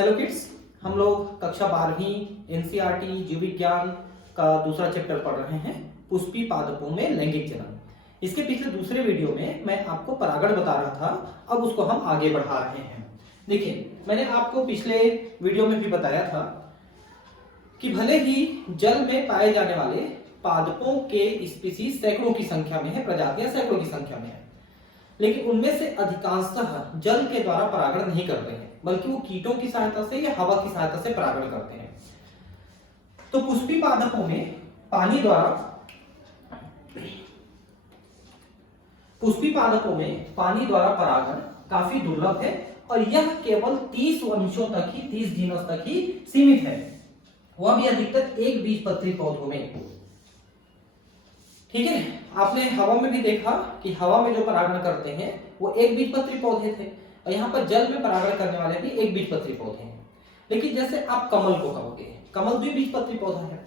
Hello kids, हम लोग कक्षा 12वीं एनसीईआरटी जीव विज्ञान का दूसरा चैप्टर पढ़ रहे हैं, पुष्पी पादपों में लैंगिक जनन। इसके पिछले दूसरे वीडियो में मैं आपको परागण बता रहा था, अब उसको हम आगे बढ़ा रहे हैं। देखिए, मैंने आपको पिछले वीडियो में भी बताया था कि भले ही जल में पाए जाने वाले पादपों के स्पीसीज सैकड़ों की संख्या में है, प्रजातियां सैकड़ों की संख्या में है, लेकिन उनमें से अधिकांशतः जल के द्वारा परागण नहीं करते हैं, बल्कि वो कीटों की सहायता से या हवा की सहायता से परागण करते हैं। तो पुष्पी पादपों में पानी द्वारा परागण काफी दुर्लभ है और यह केवल 30 वंशों तक ही, 30 जीनस तक ही सीमित है, वह भी अधिकतर एक बीजपत्री पौधों में। ठीक है, आपने हवा में भी देखा कि हवा में जो परागण करते हैं वो एक बीजपत्री पौधे थे, और यहाँ पर जल में परागण करने वाले भी एक बीजपत्री पौधे हैं। लेकिन जैसे आप कमल को कहोगे, कमल द्विबीजपत्री पौधा है,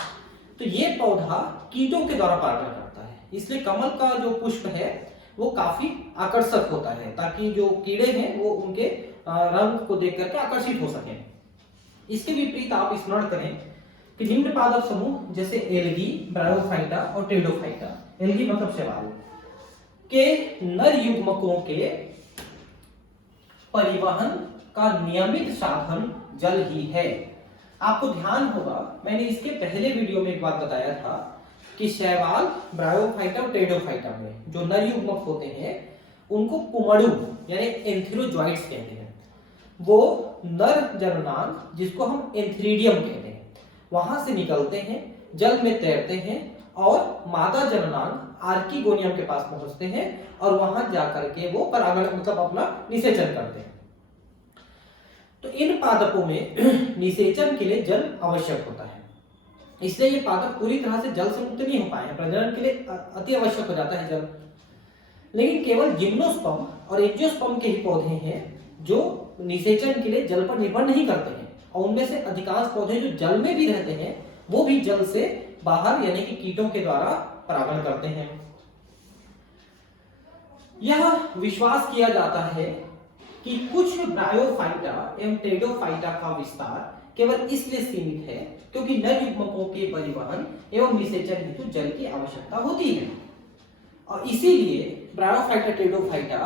तो ये पौधा कीटों के द्वारा परागण करता है, इसलिए कमल का जो पुष्प है वो काफी आकर्षक होता है, ताकि जो कीड़े हैं वो उनके रंग को देख करके आकर्षित हो सके। इसके विपरीत आप स्मरण करें कि निम्न पादप समूह जैसे एल्गी, ब्रायोफाइटा और टेरिडोफाइटा, एल्गी मतलब शैवाल के नर युग्मकों के परिवहन का नियमित साधन जल ही है। आपको ध्यान होगा, मैंने इसके पहले वीडियो में एक बात बताया था कि शैवाल, ब्रायोफाइटा और टेरिडोफाइटा में जो नर युग्मक होते हैं उनको पुमड़ु यानी एंथेरोजोइट्स कहते हैं। वो नर जननांग, जिसको हम एंथ्रीडियम कहते हैं, वहां से निकलते हैं, जल में तैरते हैं और मादा जननांग आर्किगोनियम के पास पहुंचते हैं और वहां जाकर के वो परागण मतलब अपना निषेचन करते हैं। तो इन पादपों में निषेचन के लिए जल आवश्यक होता है, इसलिए ये पादप पूरी तरह से जल से मुक्त नहीं हो पाए हैं, प्रजनन के लिए अति आवश्यक हो जाता है जल। लेकिन केवल जिम्नोस्पर्म और एंजियोस्पर्म के ही पौधे हैं जो निषेचन के लिए जल पर निर्भर नहीं करते हैं, और उनमें से अधिकांश पौधे जो जल में भी रहते हैं वो भी जल से बाहर यानी कि कीटों के द्वारा परागण करते हैं। यह विश्वास किया जाता है कि कुछ ब्रायोफाइटा एवं टेरिडोफाइटा का विस्तार केवल इसलिए सीमित है क्योंकि नर युग्मकों के परिवहन एवं निषेचन हेतु जल की आवश्यकता होती है, और इसीलिए ब्रायोफाइटा, टेरिडोफाइटा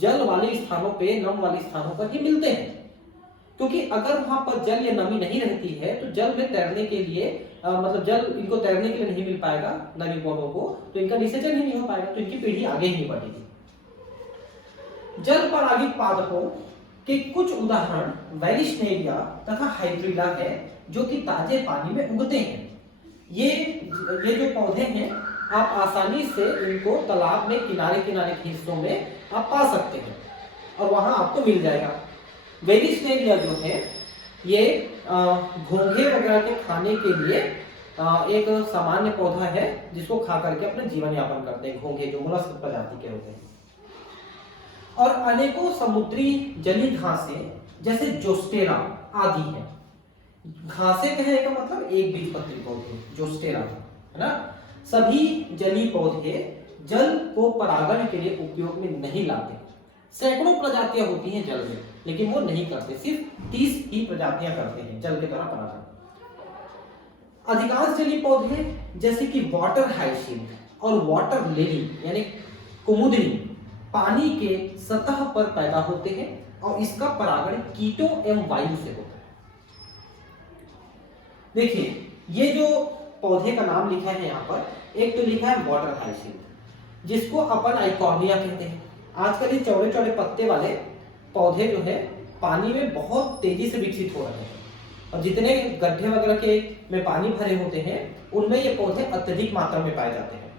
जल वाले स्थानों पे, नम वाले स्थानों पर ही मिलते हैं। क्योंकि अगर वहां पर जल या नमी नहीं रहती है तो जल में तैरने के लिए मतलब जल इनको तैरने के लिए नहीं मिल पाएगा नर युग्मकों को, तो इनका निषेचन ही नहीं हो पाएगा, तो इनकी पीढ़ी आगे ही बढ़ेगी। जल परागित पादपों के कुछ उदाहरण वैलिशनेरिया तथा हाइड्रिला है, जो कि ताजे पानी में उगते हैं। ये जो पौधे हैं आप आसानी से इनको तालाब में किनारे किनारे के हिस्सों में आप पा सकते हैं और वहां आपको मिल जाएगा। वेलिशनेरिया जो है ये घोंघे वगैरह के खाने के लिए एक सामान्य पौधा है, जिसको खा करके अपना जीवन यापन करते हैं घोंघे, जो मोलस्क प्रजाति के होते हैं। और अनेकों समुद्री जलीय घासें जैसे जोस्टेरा आदि है। घासें कहने का मतलब एक बीजपत्री पौधे, जोस्टेरा है ना। सभी जलीय पौधे जल को परागण के लिए उपयोग में नहीं लाते। सैकड़ों प्रजातियां होती हैं जल में, लेकिन वो नहीं करते, सिर्फ 30 ही प्रजातियां करते हैं जल के द्वारा परागण। अधिकांश जलीय पौधे जैसे कि वाटर हाइसिंथ और वाटर लिली यानी कुमुदिनी पानी के सतह पर पैदा होते हैं और इसका परागण कीटों एवं वायु से होता है। देखिए, ये जो पौधे का नाम लिखा है यहाँ पर, एक तो लिखा है वाटर हाइसिंथ, जिसको अपन आइकॉर्निया कहते हैं। आजकल ये चौड़े चौड़े पत्ते वाले पौधे जो है पानी में बहुत तेजी से विकसित हो रहे हैं, और जितने गड्ढे वगैरह के में पानी भरे होते हैं उनमें ये पौधे अत्यधिक मात्रा में पाए जाते हैं।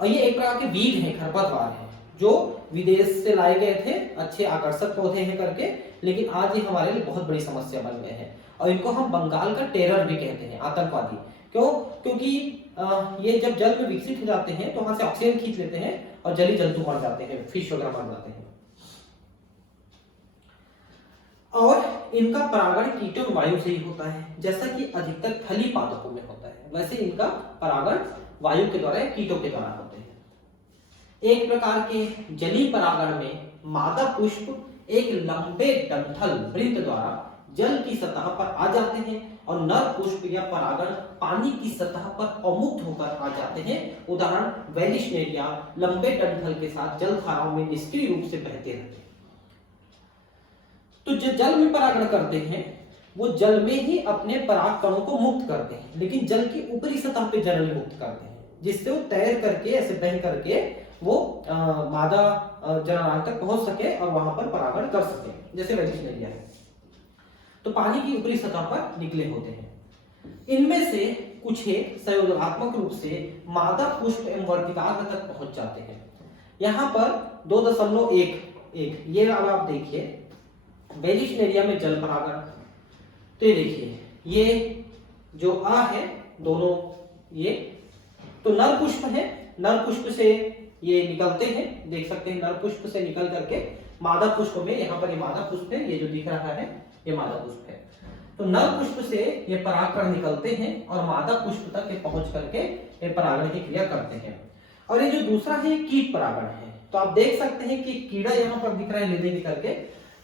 और ये एक प्रकार के वीड हैं, खरपतवार हैं, जो विदेश से लाए गए थे, अच्छे आकर्षक पौधे हैं करके, लेकिन आज ये हमारे लिए बहुत बड़ी समस्या बन गए हैं, और इनको हम बंगाल का टेरर भी कहते हैं, आतंकवादी। क्यों? क्योंकि ये जब जल में विकसित हो जाते हैं तो वहां से ऑक्सीजन खींच लेते हैं और जलीय जंतु मर जाते हैं, फिश वगैरह मर जाते हैं। और इनका परागण कीटों वायु से ही होता है, जैसा कि अधिकतर थली पादपों में होता है, वैसे इनका परागण वायु के द्वारा, कीटों के द्वारा होते हैं। एक प्रकार के जलीय परागण में मादा पुष्प एक लंबे डंठल वृत्त द्वारा जल की सतह पर आ जाते हैं और नर पुष्प या परागण पानी की सतह पर अवमुक्त होकर आ जाते हैं। उदाहरण वेलिशनेरिया लंबे डंठल के साथ जल धाराओं में निष्क्रिय रूप से बहते रहते हैं। तो जो जल में परागण करते हैं वो जल में ही अपने पराग कणों को मुक्त करते हैं, लेकिन जल की ऊपरी सतह पे जनरली मुक्त करते हैं, जिससे वो तैर करके ऐसे बह करके वो मादा जनांग तक पहुंच सके और वहां पर परागण कर सके, जैसे वेलिशनेरिया है। तो पानी की ऊपरी सतह पर निकले होते हैं। इनमें से कुछ संयोगात्मक रूप से मादा पुष्प एवं वर्तिकाग्र तक पहुंच जाते हैं। यहाँ पर 2.11 ये अब आप देखिए वेलिशनेरिया में जल परागण। तो ये देखिए ये जो आ है दोनों ये तो नर पुष्प है, नर पुष्प से ये निकलते हैं, देख सकते हैं नर पुष्प से निकल करके मादा पुष्प में, यहाँ पर ये मादा पुष्प है, ये जो दिख रहा है ये मादा पुष्प है। तो नर पुष्प से ये परागकण निकलते हैं और मादा पुष्प तक ये पहुंच करके ये परागण की क्रिया करते हैं। और ये जो दूसरा है ये कीट परागण है। तो आप देख सकते हैं कि कीड़ा यहाँ पर दिख रहा है लेने करके,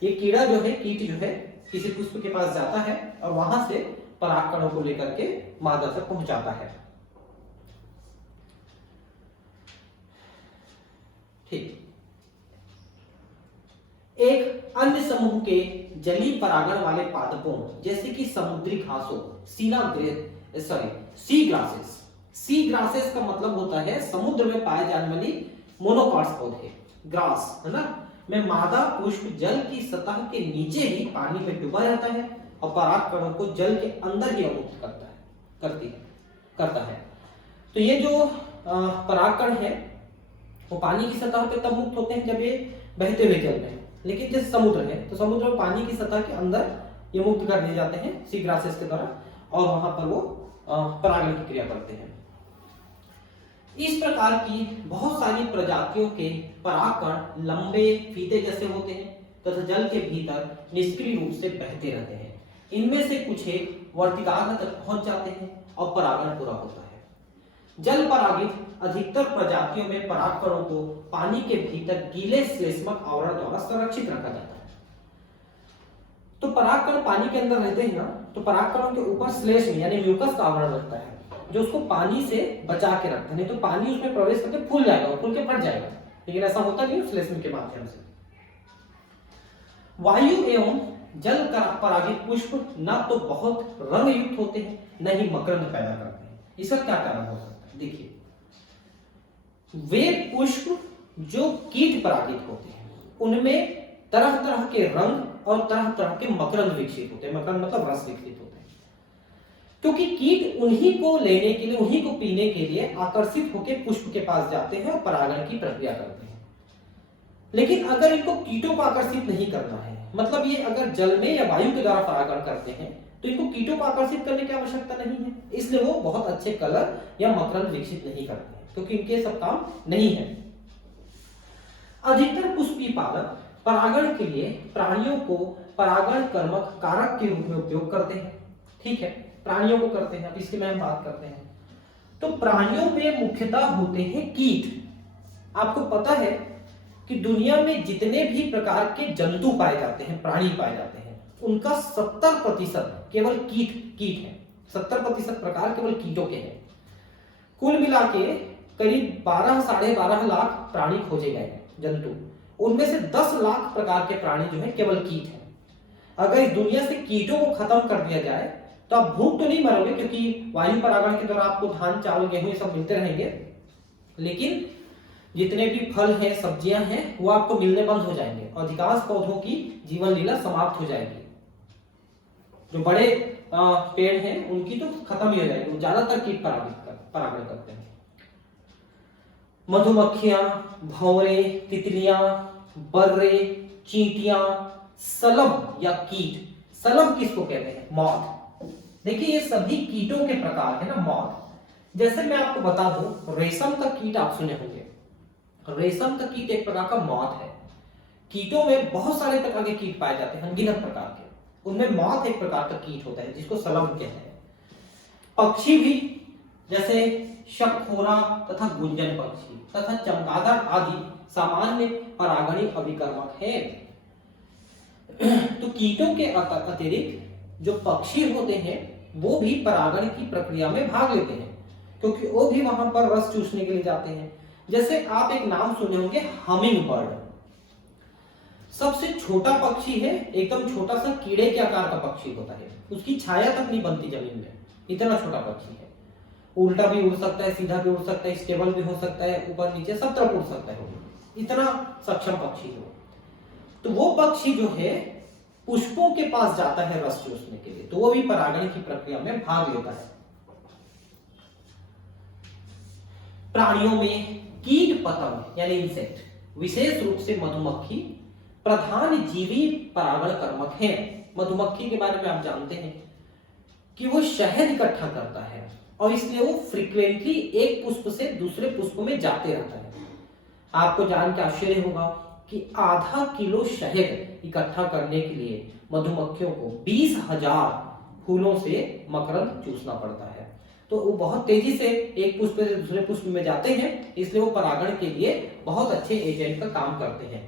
ये कीड़ा जो है कीट जो है किसी पुष्प के पास जाता है और वहां से परागकणों को लेकर के मादा तक पहुंचाता है। ठीक, एक अन्य समूह के जलीय परागण वाले पादपों जैसे कि समुद्री घासों सी ग्रासेस। सी ग्रासेस का मतलब होता है समुद्र में पाए जाने वाली मोनोकॉट्स पौधे, ग्रास है ना, में मादा पुष्प जल की सतह के नीचे ही पानी में डूबा रहता है और परागकणों को जल के अंदर ही अवमुक्त करता है। तो ये जो परागकण है वो पानी की सतह पे तब मुक्त होते हैं जब ये बहते हुए जल में, लेकिन जैसे समुद्र है तो समुद्र में पानी की सतह के अंदर ये मुक्त कर दिए जाते हैं सी ग्रासेस के द्वारा और वहां पर वो परागण की क्रिया करते हैं। इस प्रकार की बहुत सारी प्रजातियों के परागकण लंबे फीते जैसे होते हैं तथा जल के भीतर निष्क्रिय रूप से बहते रहते हैं। इनमें से कुछ एक वर्तिकाग्र तक पहुंच जाते हैं और परागण पूरा होता है। जल परागित अधिकतर प्रजातियों में परागकणों को पानी के भीतर गीले श्लेष्मक आवरण द्वारा संरक्षित रखा जाता है। तो परागकण पानी के अंदर रहते हैं ना, तो परागकणों के ऊपर श्लेष्म यानी म्यूकस का आवरण रहता है जो उसको पानी से बचा के रखता है, नहीं तो पानी उसमें प्रवेश करके फूल जाएगा और फूल के फट जाएगा, लेकिन ऐसा होता नहीं श्लेष्म के माध्यम से। वायु एवं जल का परागित पुष्प न तो बहुत रंग युक्त होते हैं न ही मकरंद पैदा करते हैं। इसका क्या कारण हो सकता है? देखिए वे पुष्प जो कीट परागित होते हैं उनमें तरह तरह के रंग और तरह तरह के मकरंद विकसित होते हैं। मकरंद मतलब रस विकसित होते हैं, क्योंकि कीट उन्हीं को लेने के लिए, उन्हीं को पीने के लिए आकर्षित होकर पुष्प के पास जाते हैं और परागण की प्रक्रिया करते हैं। लेकिन अगर इनको कीटों को आकर्षित नहीं करना है, मतलब ये अगर जल में या वायु के द्वारा परागण करते हैं तो इनको कीटों को आकर्षित करने की आवश्यकता नहीं है, इसलिए वो बहुत अच्छे कलर या मकरंद विकसित नहीं करते हैं, क्योंकि इनके सब काम नहीं है। अधिकतर पुष्पीय पालक परागण के लिए प्राणियों को परागण कर्मक कारक के रूप में उपयोग करते हैं। ठीक है, प्राणियों को करते हैं, अब इसकी मैं बात करते हैं। तो प्राणियों में मुख्यतः होते हैं कीट। आपको पता है कि दुनिया में जितने भी प्रकार के जंतु पाए जाते हैं, प्राणी पाए जाते हैं, उनका 70% केवल कीट है। 70% प्रकार केवल कीटों के हैं। कुल मिला के करीब 12-12.5 लाख प्राणी खोजे गए हैं जंतु, उनमें से 10 लाख प्रकार के प्राणी जो है केवल कीट हैं। अगर इस दुनिया से कीटों को खत्म कर दिया जाए तो आप भूख तो नहीं मरोगे, क्योंकि वायु परागण के द्वारा आपको धान चावल गेहूं ये सब मिलते रहेंगे, लेकिन जितने भी फल हैं सब्जियां हैं वो आपको मिलने बंद हो जाएंगे और अधिकांश पौधों की जीवन लीला समाप्त हो जाएगी। जो बड़े पेड़ हैं उनकी तो खत्म ही हो जाएगी, वो ज्यादातर कीट परागण करते हैं। मधुमक्खियां, भंवरे, तितलियां, बर्रे, चींटियां, सलभ या कीट, सलभ किसको कहते हैं? मॉथ। देखिए ये सभी कीटों के प्रकार है ना, मॉथ। जैसे मैं आपको बता दूं, रेशम का कीट आप सुने होंगे, रेशम का कीट एक प्रकार का मॉथ है। कीटों में बहुत सारे प्रकार के कीट पाए जाते हैं, अनगिनत प्रकार के, उनमें मॉथ एक प्रकार का कीट होता है जिसको सलभ कहते हैं। पक्षी भी जैसे शंखोरा तथा गुंजन पक्षी तथा चमगादड़ आदि सामान्य परागणी अभिकर्मक है। तो कीटों के अतिरिक्त जो पक्षी होते हैं वो भी परागण की प्रक्रिया में भाग लेते हैं, क्योंकि वो भी वहां पर रस चूसने के लिए जाते हैं। जैसे आप एक नाम सुने होंगे, हमिंग बर्ड। सबसे छोटा पक्षी है, एकदम छोटा सा कीड़े के आकार का पक्षी होता है, उसकी छाया तक नहीं बनती जमीन में, इतना छोटा पक्षी है। उल्टा भी उड़ सकता है, सीधा भी उड़ सकता है, स्टेबल भी हो सकता है, ऊपर नीचे सब तरफ उड़ सकता है, इतना सक्षम पक्षी हो। तो वो पक्षी जो है पुष्पों के पास जाता है रस चूसने के लिए, तो वो भी परागण की प्रक्रिया में भाग लेता है। प्राणियों में कीट पतंग यानी इंसेक्ट, विशेष रूप से मधुमक्खी प्रधान जीवी परागण कर्मक हैं। मधुमक्खी के बारे में आप जानते हैं कि वो शहद इकट्ठा करता है और इसलिए वो फ्रीक्वेंटली एक पुष्प से दूसरे पुष्प में जाते रहता है। आपको जान के आश्चर्य होगा कि आधा किलो शहद इकट्ठा करने के लिए मधुमक्खियों को 20,000 फूलों से मकरंद चूसना पड़ता है। तो वो बहुत तेजी से एक पुष्प से दूसरे पुष्प में जाते हैं, इसलिए वो परागण के लिए बहुत अच्छे एजेंट का काम करते हैं।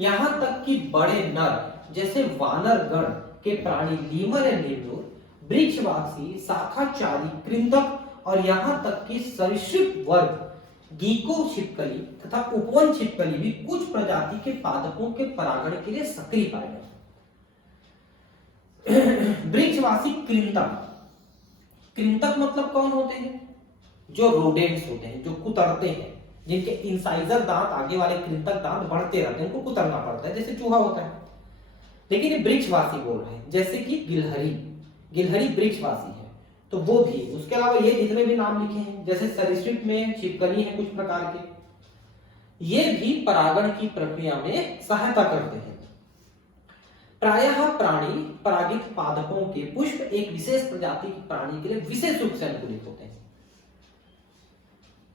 यहां तक कि बड़े नर जैसे वानरगण के प्राणी लीमर एंड लेम्यूर, वृक्षवासी, शाखाचारी, कृंतक और यहां तक कि सरीसृप वर्ग गीको छिपकली तथा उपवन छिपकली भी कुछ प्रजाति के पादपों के परागण के लिए सक्रिय पाए गए। वृक्षवासी कृंतक, कृंतक मतलब कौन होते हैं? जो रोडेंट्स होते हैं, जो कुतरते हैं, जिनके इंसाइजर दांत, आगे वाले कृंतक दांत बढ़ते रहते हैं, उनको कुतरना पड़ता है, जैसे चूहा होता है। लेकिन ये वृक्षवासी बोल रहे हैं, जैसे कि गिलहरी, गिलहरी वृक्षवासी है, तो वो भी। उसके अलावा ये जितने भी नाम लिखे हैं, जैसे सरीसृप में छिपकली है कुछ प्रकार के, ये भी परागण की प्रक्रिया में सहायता करते हैं। प्रायः प्राणी परागित पादपों के पुष्प एक विशेष प्रजाति के प्राणी के लिए विशेष रूप से अनुकूलित होते हैं।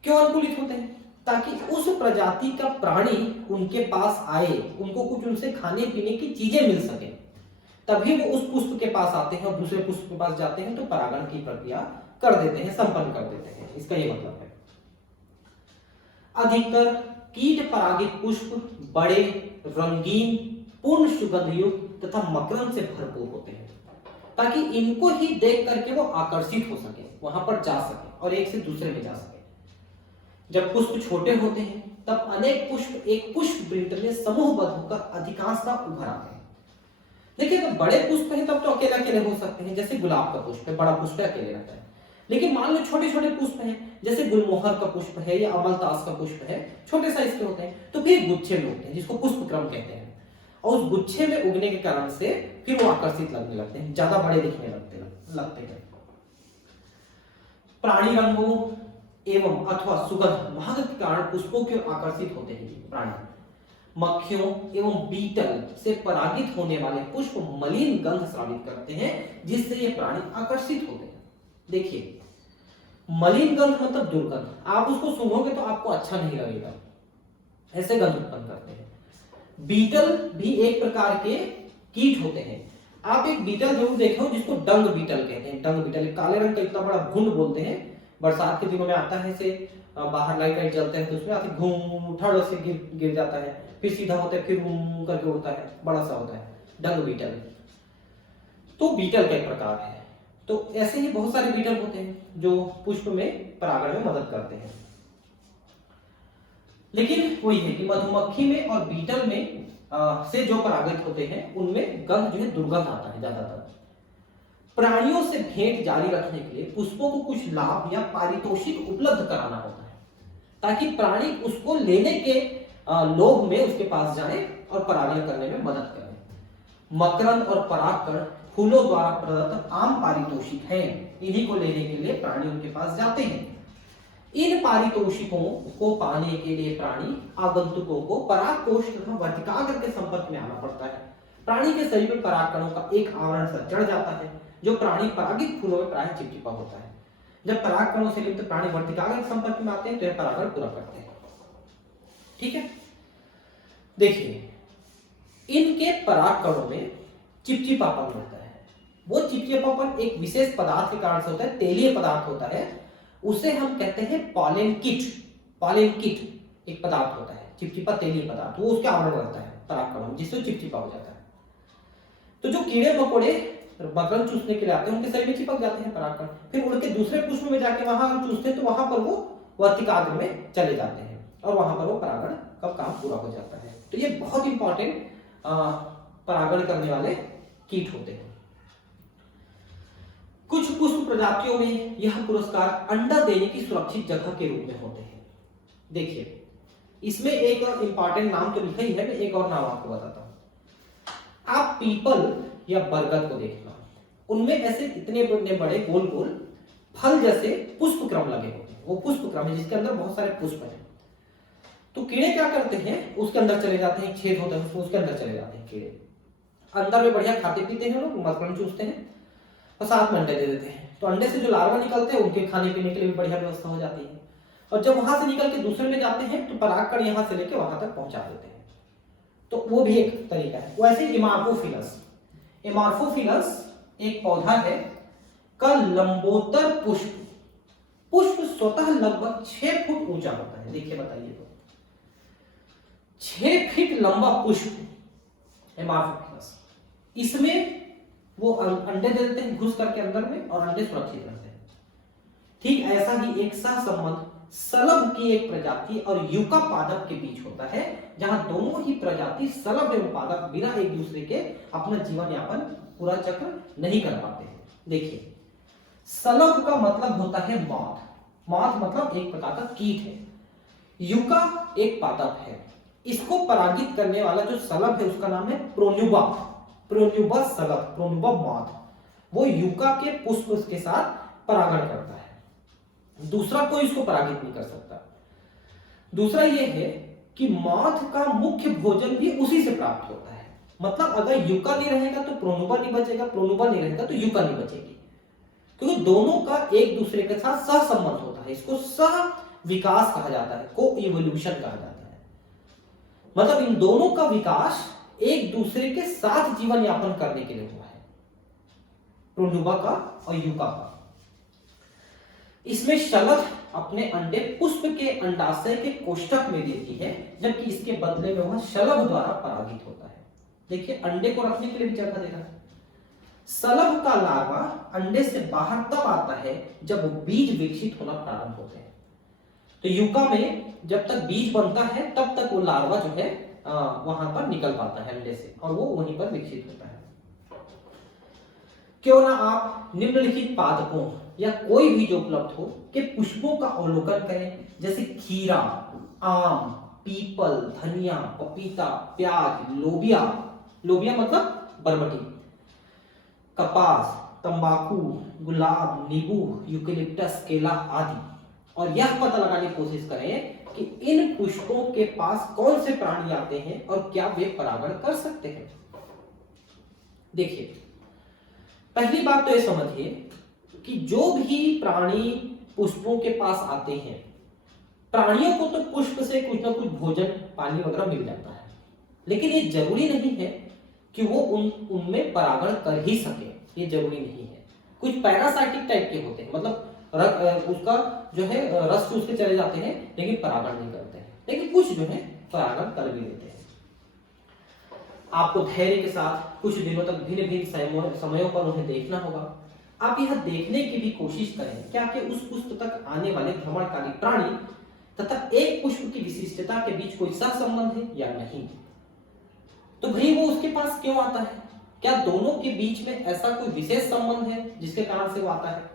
क्यों अनुकूलित होते हैं? ताकि उस प्रजाति का प्राणी उनके पास आए, उनको कुछ उनसे खाने पीने की चीजें मिल सके, तभी वो उस पुष्प के पास आते हैं और दूसरे पुष्प के पास जाते हैं, तो परागण की प्रक्रिया कर देते हैं, संपन्न कर देते हैं। इसका ये मतलब है। अधिकतर कीट परागित पुष्प बड़े, रंगीन, पूर्ण सुगंध युक्त तथा मकरंद से भरपूर होते हैं, ताकि इनको ही देख करके वो आकर्षित हो सके, वहां पर जा सके और एक से दूसरे में जा सके। जब पुष्प छोटे होते हैं तब अनेक पुष्प एक पुष्प वृंत में समूहबद्ध होकर अधिकांशतः उभर आते हैं। देखिए, अगर बड़े पुष्प हैं तब तो अकेले अकेले हो सकते हैं, जैसे गुलाब का पुष्प है, बड़ा पुष्प अकेले रहता है। लेकिन मान लो छोटे छोटे पुष्प हैं, जैसे गुलमोहर का पुष्प है या अमलतास का पुष्प है, छोटे साइज के होते हैं, तो फिर गुच्छे में होते हैं, जिसको पुष्पक्रम कहते हैं। और उस गुच्छे में उगने के कारण से फिर वो आकर्षित लगने लगते हैं, ज्यादा बड़े दिखने लगते हैं। प्राणी रंगों एवं अथवा सुगंध महक के कारण पुष्पों की ओर आकर्षित होते हैं प्राणी। मक्खियों एवं बीटल से परागित होने वाले पुष्प मलिन गंध स्रावित करते हैं, जिससे ये प्राणी आकर्षित होते हैं। देखिए, मलिन गंध मतलब दुर्गंध, आप उसको सूंघोगे तो आपको अच्छा नहीं लगेगा, ऐसे गंध उत्पन्न करते हैं। बीटल भी एक प्रकार के कीट होते हैं। आप एक बीटल जरूर देखे हो जिसको डंग बीटल कहते हैं। डंग बीटल काले रंग का इतना बड़ा घुंड बोलते हैं, बरसात के दिनों में आता है, से बाहर लाइट जलते हैं तो उसमें आते घूम ठड़ से गिर जाता है, फिर सीधा होता है, फिर घूम करके उड़ता है, बड़ा सा होता है, डंग बीटल। तो बीटल का एक प्रकार है। तो ऐसे ही बहुत सारे बीटल होते हैं जो पुष्प में परागण में मदद करते हैं। लेकिन वही है कि मधुमक्खी में और बीटल में से जो परागित होते हैं उनमें गंध जो है दुर्गंध आता है ज्यादातर। प्राणियों से भेंट जारी रखने के लिए पुष्पों को कुछ लाभ या पारितोषिक उपलब्ध कराना होता है, ताकि प्राणी उसको लेने के लोभ में उसके पास जाए और परागण करने में मदद करें। मकरंद और परागकण फूलों द्वारा प्रदत्त आम पारितोषिक हैं, इन्हीं को लेने के लिए प्राणी उनके पास जाते हैं। इन पारितोषिकों को पाने के लिए प्राणी आगंतुकों को परागकोश तथा वर्तिकाग्र के संपर्क में आना पड़ता है। प्राणी के शरीर में परागकणों का एक आवरण सा चढ़ जाता है, जो प्राणी परागित फूलों में प्राय चिपचिपा होता है। जब परागकणों से लिप्त प्राणी वर्तिकाग्र के संपर्क में आते हैं तो यह परागण पूरा करते हैं। ठीक है, देखिए, इनके परागकणों में चिपचिपापन होता है। वो चिपचिपापन एक विशेष पदार्थ के कारण से होता है, तेलीय पदार्थ होता है, उसे हम कहते हैं पॉलन किट। पॉलन किट एक पदार्थ होता है, चिपचिपा तेलीय पदार्थ, वो उसके आवरण रहता है परागकण, जिससे वो चिपचिपा हो जाता है। तो जो कीड़े मकोड़े मकरंद चूसने के लिए आते हैं उनके शरीर में चिपक जाते हैं परागकण, फिर उड़ के दूसरे पुष्प में जाके वहां चूसते हैं, तो वहां पर वो वर्तिकाग्र में चले जाते हैं और वहां पर वो परागण का काम पूरा हो जाता है। तो ये बहुत इंपॉर्टेंट परागण करने वाले कीट होते हैं। कुछ पुष्प प्रजातियों में यह पुरस्कार अंडा देने की सुरक्षित जगह के रूप में होते हैं। देखिए इसमें एक इंपॉर्टेंट नाम तो लिखा ही है, मैं एक और नाम आपको बताता हूं। आप पीपल या बरगद को देखना, उनमें ऐसे इतने बड़े गोल गोल फल जैसे पुष्प क्रम लगे होते हैं। वो पुष्प क्रम है जिसके अंदर बहुत सारे पुष्प हैं। तो कीड़े क्या करते हैं, उसके अंदर चले जाते हैं, छेद होता है उसके अंदर चले जाते हैं कीड़े, अंदर में बढ़िया खाते पीते हैं लोग, मकरंद चूसते हैं और साथ में अंडे दे देते हैं। तो अंडे से जो लार्वा निकलते हैं उनके खाने पीने के लिए भी बढ़िया व्यवस्था हो जाती है। और जब वहां से निकल के दूसरे में जाते हैं तो परागकण यहां से लेके वहां तक पहुंचा देते हैं। तो वो भी एक तरीका है। वैसे इमार्फोफिलस, इमार्फोफिलस एक पौधा है का लंबोत्तर पुष्प, पुष्प स्वतः लगभग 6 फुट ऊंचा होता है। देखिए बताइए, तो 6 फीट लंबा पुष्प इमार्फोफिलस, इसमें वो अंडे दे देते हैं घुस करके अंदर में और अंडे सुरक्षित रहते हैं। ठीक ऐसा ही एक सहसंबंध सलभ की एक प्रजाति और यूका पादप के बीच होता है, जहां दोनों ही प्रजाति सलभ एवं पादप बिना एक दूसरे के अपना जीवन यापन पूरा चक्र नहीं कर पाते हैं। देखिए सलभ का मतलब होता है मॉथ, मॉथ मतलब एक प्रकार का कीट है। यूका एक पादप है, इसको परागित करने वाला जो सलभ है उसका नाम है प्रोन्यूबा, प्रोन्यूबा सलभ, प्रोन्यूबा मॉथ। वो यूका के पुष्प के साथ परागण करता है, दूसरा कोई इसको परागित नहीं कर सकता। दूसरा ये है कि मॉथ का मुख्य भोजन भी उसी से प्राप्त होता है। मतलब अगर यूका नहीं रहेगा तो प्रोन्यूबा नहीं बचेगा, प्रोन्यूबा नहीं रहेगा तो यूका नहीं बचेगी, क्योंकि दोनों का एक दूसरे के साथ सहसंबंध होता है। इसको सह विकास कहा जाता है, को इवोल्यूशन कहा जाता है। मतलब इन दोनों का विकास एक दूसरे के साथ जीवन यापन करने के लिए हुआ है, प्रोन्यूबा का और यूका का। इसमें शलभ अपने अंडे पुष्प के अंडाशय के कोष्ठक में देती है, जबकि इसके बदले में वह शलभ द्वारा परागित होता है। देखिए अंडे को रखने के लिए भी जगह दे रहा है। शलभ का लार्वा अंडे से बाहर तब आता है जब बीज विकसित होना प्रारंभ होते हैं। तो यूका में जब तक बीज बनता है तब तक वो लार्वा जो है वहां पर निकल पाता है अंडे से और वो वहीं पर विकसित होता है। क्यों ना आप निम्नलिखित पादपों या कोई भी जो उपलब्ध हो के पुष्पों का अवलोकन करें, जैसे खीरा, आम, पीपल, धनिया, पपीता, प्याज, लोबिया, लोबिया मतलब बरबटी, कपास, तंबाकू, गुलाब, नींबू, यूकेलिप्टस, केला आदि, और यह पता लगाने की कोशिश करें कि इन पुष्पों के पास कौन से प्राणी आते हैं और क्या वे परागण कर सकते हैं। देखिए पहली बात तो ये समझिए कि जो भी प्राणी पुष्पों के पास आते हैं, प्राणियों को तो पुष्प से कुछ ना कुछ भोजन पानी वगैरह मिल जाता है, लेकिन ये जरूरी नहीं है कि वो उनमें परागण कर ही सके, ये जरूरी नहीं है। कुछ पैरासाइटिक टाइप के होते हैं, मतलब उसका जो है रस चूस के चले जाते हैं लेकिन परागण नहीं करते हैं, लेकिन कुछ जो है परागण कर भी देते हैं। आपको धैर्य के साथ कुछ दिनों तक भिन्न भिन्न समयों पर उन्हें देखना होगा। आप यह देखने की भी कोशिश करें क्या कि उस पुष्प तक आने वाले भ्रमणकारी प्राणी तथा एक पुष्प की विशिष्टता के बीच कोई सहसंबंध है या नहीं। तो भाई वो उसके पास क्यों आता है, क्या दोनों के बीच में ऐसा कोई विशेष संबंध है जिसके कारण से वो आता है।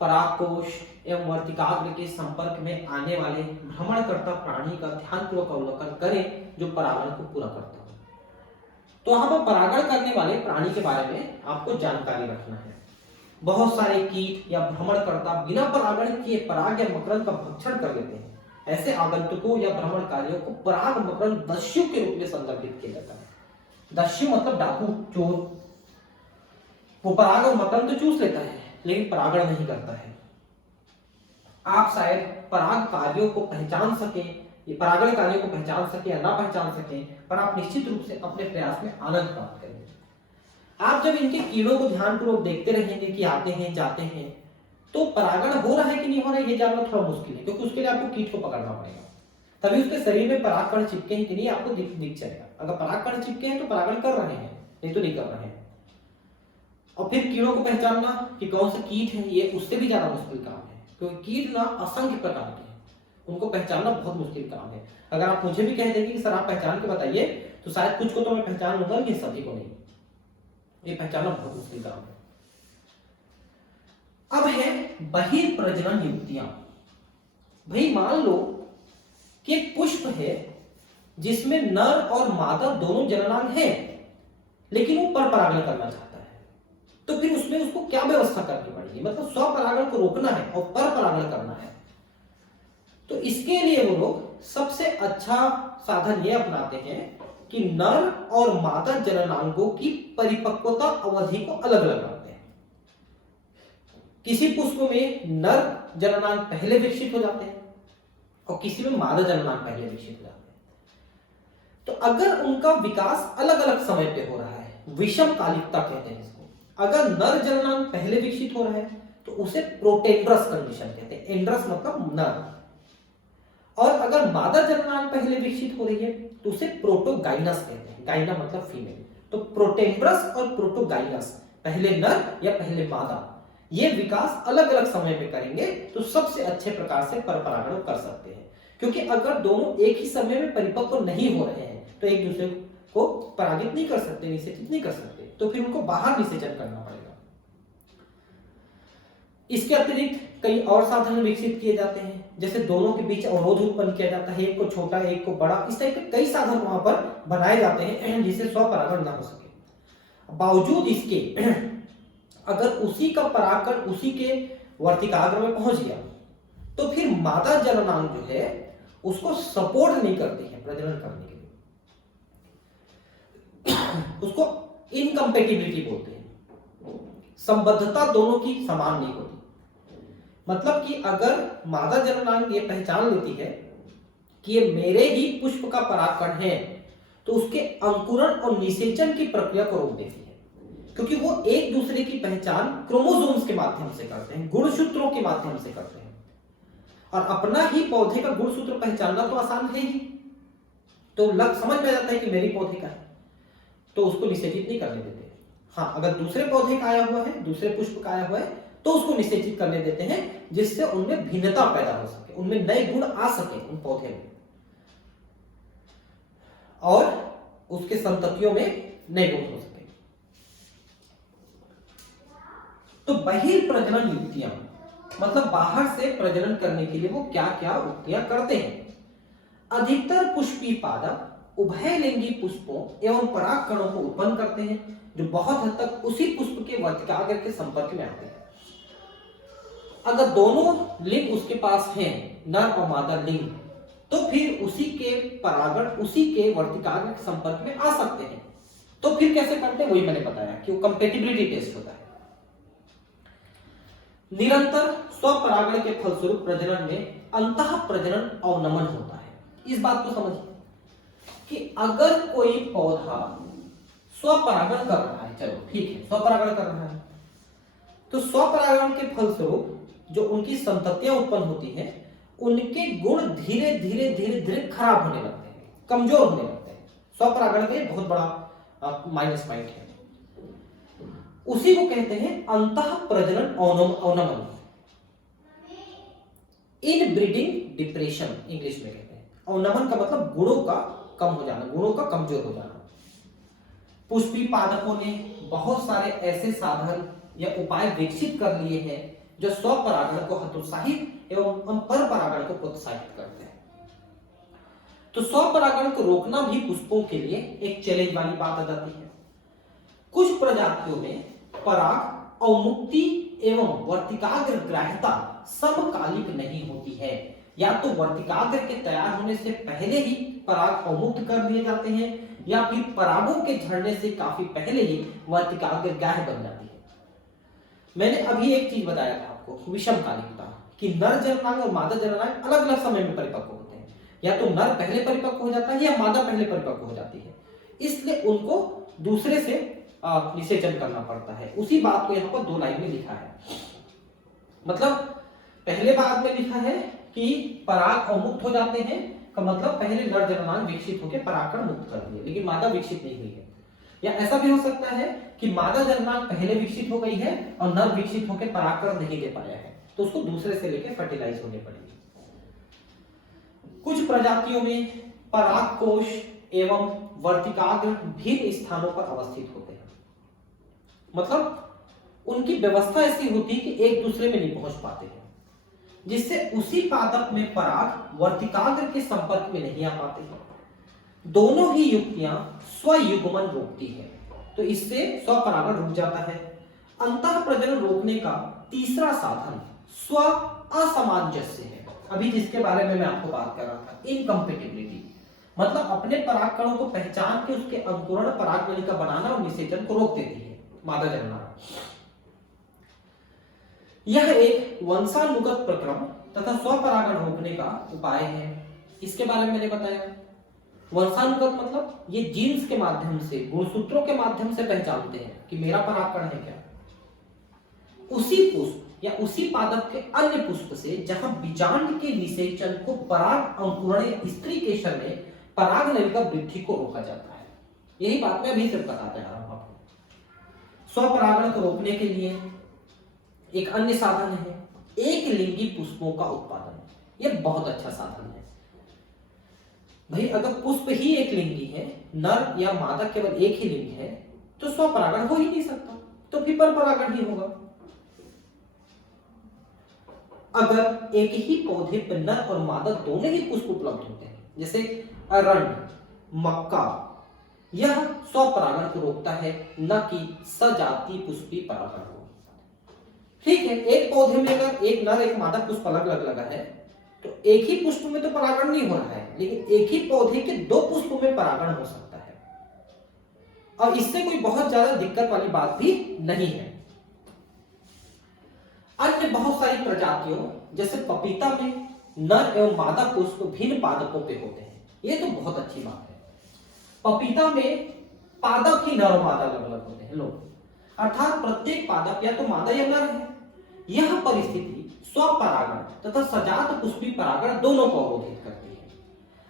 परागकोश एवं वर्तिकाग्र के संपर्क में आने वाले भ्रमणकर्ता प्राणी का ध्यानपूर्वक अवलोकन करें जो परागण को पूरा करता हो। तो वहां पर परागण करने वाले प्राणी के बारे में आपको जानकारी रखना है। बहुत सारे कीट या भ्रमणकर्ता बिना परागण किए पराग या मकरंद का भक्षण कर लेते हैं। ऐसे आगंतुकों या भ्रमणकारियों को पराग मकरंद दस्यु के रूप में संदर्भित किया जाता है। दस्यु मतलब डाकू, चोर। वो पराग और मकरंद तो चूस लेता है लेकिन परागण नहीं करता है। आप शायद पराग कार्यों को पहचान सके, ये परागण कार्यों को पहचान सके या ना पहचान सके, पर आप निश्चित रूप से अपने प्रयास में आनंद प्राप्त करेंगे। आप जब इनके कीड़ों को ध्यानपूर्वक देखते रहेंगे कि आते हैं जाते हैं, तो परागण हो रहा है कि नहीं हो रहा है ये जानना थोड़ा मुश्किल है, क्योंकि उसके लिए आपको कीट को पकड़ना पड़ेगा। तभी उसके शरीर में परागकण चिपके हैं कि नहीं आपको दिख जाएगा। अगर परागकण चिपके हैं तो परागण कर रहे हैं, नहीं तो नहीं कर रहे हैं। और फिर कीड़ों को पहचानना कि कौन सा कीट है, ये उससे भी ज्यादा मुश्किल काम है, क्योंकि कीट ना असंख्य प्रकार के हैं, उनको पहचानना बहुत मुश्किल काम है। अगर आप मुझे भी कह देंगे कि सर आप पहचान के बताइए, तो शायद कुछ को तो मैं पहचान लूंगा लेकिन सभी को नहीं, ये पहचानना बहुत मुश्किल काम है। अब है बहिर्प्रजनन युक्तियां। भाई मान लो कि एक पुष्प है जिसमें नर और मादा दोनों जननांग हैं, लेकिन वो परपरागण करना चाहता है, तो फिर उसमें उसको क्या व्यवस्था करनी पड़ेगी? मतलब स्वपरागण को रोकना है और परपरागण करना है। तो इसके लिए वो लोग सबसे अच्छा साधन ये अपनाते हैं कि नर और मादा जननांगों की परिपक्वता अवधि को अलग अलग रखते हैं। किसी पुष्प में नर जननांग पहले विकसित हो जाते हैं और किसी में मादा जननांग पहले विकसित हो जाते हैं। तो अगर उनका विकास अलग अलग समय पे हो रहा है, विषम कालिकता कहते हैं इसको। अगर नर जननांग पहले विकसित हो रहा है तो उसे प्रोटेंड्रस कंडीशन कहते हैं। एंड्रस मतलब नर। और अगर मादा जननांग पहले विकसित हो रही है तो उसे प्रोटोगाइनस कहते हैं। गाइना मतलब फीमेल। तो प्रोटेंड्रस और प्रोटोगाइनस, पहले नर या पहले मादा, ये विकास अलग अलग समय में करेंगे तो सबसे अच्छे प्रकार से परपरागण कर सकते हैं। क्योंकि अगर दोनों एक ही समय में परिपक्व नहीं हो रहे हैं तो एक दूसरे को परागित नहीं कर सकते, निषेचित नहीं कर सकते, तो फिर उनको बाहर निषेचन करना पड़ेगा। इसके अतिरिक्त कई और साधन विकसित किए जाते हैं, जैसे दोनों के बीच अवरोध उत्पन्न किया जाता है, एक को छोटा एक को बड़ा, इस टाइप के कई साधन वहां पर बनाए जाते हैं जिससे स्वपरागण ना हो सके। बावजूद इसके अगर उसी का परागकण उसी के वर्तिकाग्र में पहुंच गया तो फिर मादा जननांग जो है उसको सपोर्ट नहीं करती है प्रजनन करने के लिए। उसको इनकम्पेटिबिलिटी बोलते हैं। संबद्धता दोनों की समान नहीं होती। मतलब कि अगर मादा जननांग ये पहचान लेती है कि ये मेरे ही पुष्प का परागकण है तो उसके अंकुरण और निषेचन की प्रक्रिया को रोक देती है, क्योंकि वो एक दूसरे की पहचान क्रोमोसोम्स के माध्यम से करते हैं, गुणसूत्रों के माध्यम से करते हैं। और अपना ही पौधे का गुणसूत्र पहचानना तो आसान है ही, तो लग समझ में जाता है कि मेरी पौधे का है, तो उसको निषेचित नहीं करने देते। हाँ, अगर दूसरे पौधे का आया हुआ है, दूसरे पुष्प का आया हुआ है, तो उसको निषेचित करने देते हैं, जिससे उनमें भिन्नता पैदा हो सके, उनमें नए गुण आ सके उन पौधे में, और उसके संततियों में नए गुण हो सके। तो बहिर्प्रजनन युक्तियां मतलब बाहर से प्रजनन करने के लिए वो क्या क्या युक्तियां करते हैं। अधिकतर पुष्पी पादप उभयलिंगी पुष्पों एवं परागकणों को उत्पन्न करते हैं, जो बहुत हद तक उसी पुष्प के वर्तिकाग्र के संपर्क में आते हैं। अगर दोनों लिंग उसके पास हैं, नर और मादा लिंग, तो फिर उसी के परागण उसी के वर्तिकाग्र के संपर्क में आ सकते हैं। तो फिर कैसे करते हैं वही मैंने बताया कि वो कंपेटिबिलिटी टेस्ट होता है। निरंतर स्वपरागण के फलस्वरूप प्रजनन में अंतः प्रजनन अवनमन होता है। इस बात को समझिए कि अगर कोई पौधा स्वपरागण कर रहा है, चलो ठीक है, स्वपरागण कर रहा है, तो स्वपरागण के फलस्वरूप जो उनकी संततियां उत्पन्न होती हैं, उनके गुण धीरे धीरे धीरे धीरे खराब होने लगते हैं, कमजोर होने लगते हैं। स्वपरागण का एक बहुत बड़ा माइनस पॉइंट है। उसी को कहते हैं अंतः प्रजनन अवनमन, इन ब्रीडिंग डिप्रेशन इंग्लिश में कहते हैं। अवनमन का मतलब गुणों का कम हो जाना, गुणों का कमजोर हो जाना। पुष्पी पादपों ने बहुत सारे ऐसे साधन या उपाय विकसित कर लिए हैं जो स्वपरागण को हतोत्साहित एवं परपरागण को प्रोत्साहित करते हैं। तो स्वपरागण को रोकना भी पुष्पों के लिए एक चैलेंज वाली बात आ जाती है। कुछ प्रजातियों में पराग अवमुक्ति एवं वर्तिकाग्र ग्राह्यता समकालिक नहीं होती है, या तो वर्तिकाग्र के तैयार होने से पहले ही पराग अवमुक्त कर दिए जाते हैं, या फिर परागों के झड़ने से काफी पहले ही वर्तिकाग्र ग्राह्य बन जाती है। मैंने अभी एक चीज बताया था आपको, विषमकालिकता, कि नर जननांग और मादा जननांग अलग अलग समय में परिपक्व होते हैं, या तो नर पहले परिपक्व हो जाता है या मादा पहले परिपक्व हो जाती है, इसलिए उनको दूसरे से निषेचन करना पड़ता है। उसी बात को यहाँ पर 2 लाइन में लिखा है। मतलब पहले बात में लिखा है कि पराग अवमुक्त हो जाते हैं का मतलब पहले नर जननांग विकसित होकर परागकण मुक्त कर दिए, लेकिन मादा विकसित नहीं हुई है। या ऐसा भी हो सकता है कि मादा जननांग पहले विकसित हो गई है और नर विकसित होकर परागकण नहीं दे पाया है, तो उसको दूसरे से लेकर फर्टिलाइज होने पड़ेगी। कुछ प्रजातियों में परागकोश एवं वर्तिकाग्र भिन्न स्थानों पर अवस्थित होते हैं, मतलब उनकी व्यवस्था ऐसी होती है कि एक दूसरे में नहीं पहुंच पाते हैं, जिससे उसी पादप में पराग वर्तिकाग्र के संपर्क में नहीं आ पाते हैं। दोनों ही युक्तियां स्वयुग्मन रोकती है, तो इससे स्वपरागण रुक जाता है। अंतः प्रजनन रोकने का तीसरा साधन स्व असामंजस्य है, अभी जिसके बारे में मैं आपको बात कर रहा था, इनकम्पेटिबिलिटी, मतलब अपने परागकणों को पहचान के उसके अंकुरण परागनलिका बनाना और निषेचन को रोक देती है मादा जननांग। यह एक वंशानुगत प्रक्रम तथा स्वपरागण रोकने का उपाय है। इसके बारे में मैंने बताया। वंशानुगत मतलब ये जीन्स के माध्यम से, गुणसूत्रों के माध्यम से पहचानते हैं कि मेरा परागकण है क्या। उसी पुष्प या उसी पादप के अन्य पुष्प से जहां बीजांड के निषेचन को पराग अंकुरण स्त्री केशर में परागनलिका वृद्धि को रोका जाता है। यही बात मैं अभी से बताता जा रहा हूं आपको। स्वपरागण को रोकने के लिए एक अन्य साधन है एक लिंगी पुष्पों का उत्पादन। यह बहुत अच्छा साधन है भाई। अगर पुष्प ही एक लिंगी है, नर या मादा केवल एक ही लिंग है, तो स्वपरागण हो ही नहीं सकता, तो फिर परपरागण ही होगा। अगर एक ही पौधे पर नर और मादा दोनों ही पुष्प उपलब्ध होते हैं, जैसे अरण्य, मक्का, यह स्वपरागण को रोकता है, न कि सजातीय पुष्पी परागण को। ठीक है, एक पौधे में अगर एक नर एक मादा पुष्प अलग अलग लगा है, तो एक ही पुष्प में तो परागण नहीं हो रहा है, लेकिन एक ही पौधे के दो पुष्पों में परागण हो सकता है, और इससे कोई बहुत ज्यादा दिक्कत वाली बात भी नहीं है। अन्य बहुत सारी प्रजातियों जैसे पपीता में नर एवं मादा पुष्प भिन्न पादपों पे होते हैं। ये तो बहुत अच्छी बात है। पपीता में पादप ही नर और मादा अलग अलग होते हैं लोग, अर्थात प्रत्येक पादप या तो मादा या नर है। यह परिस्थिति स्वपरागण तथा सजात पुष्पी परागण दोनों को अवरोधित करती है।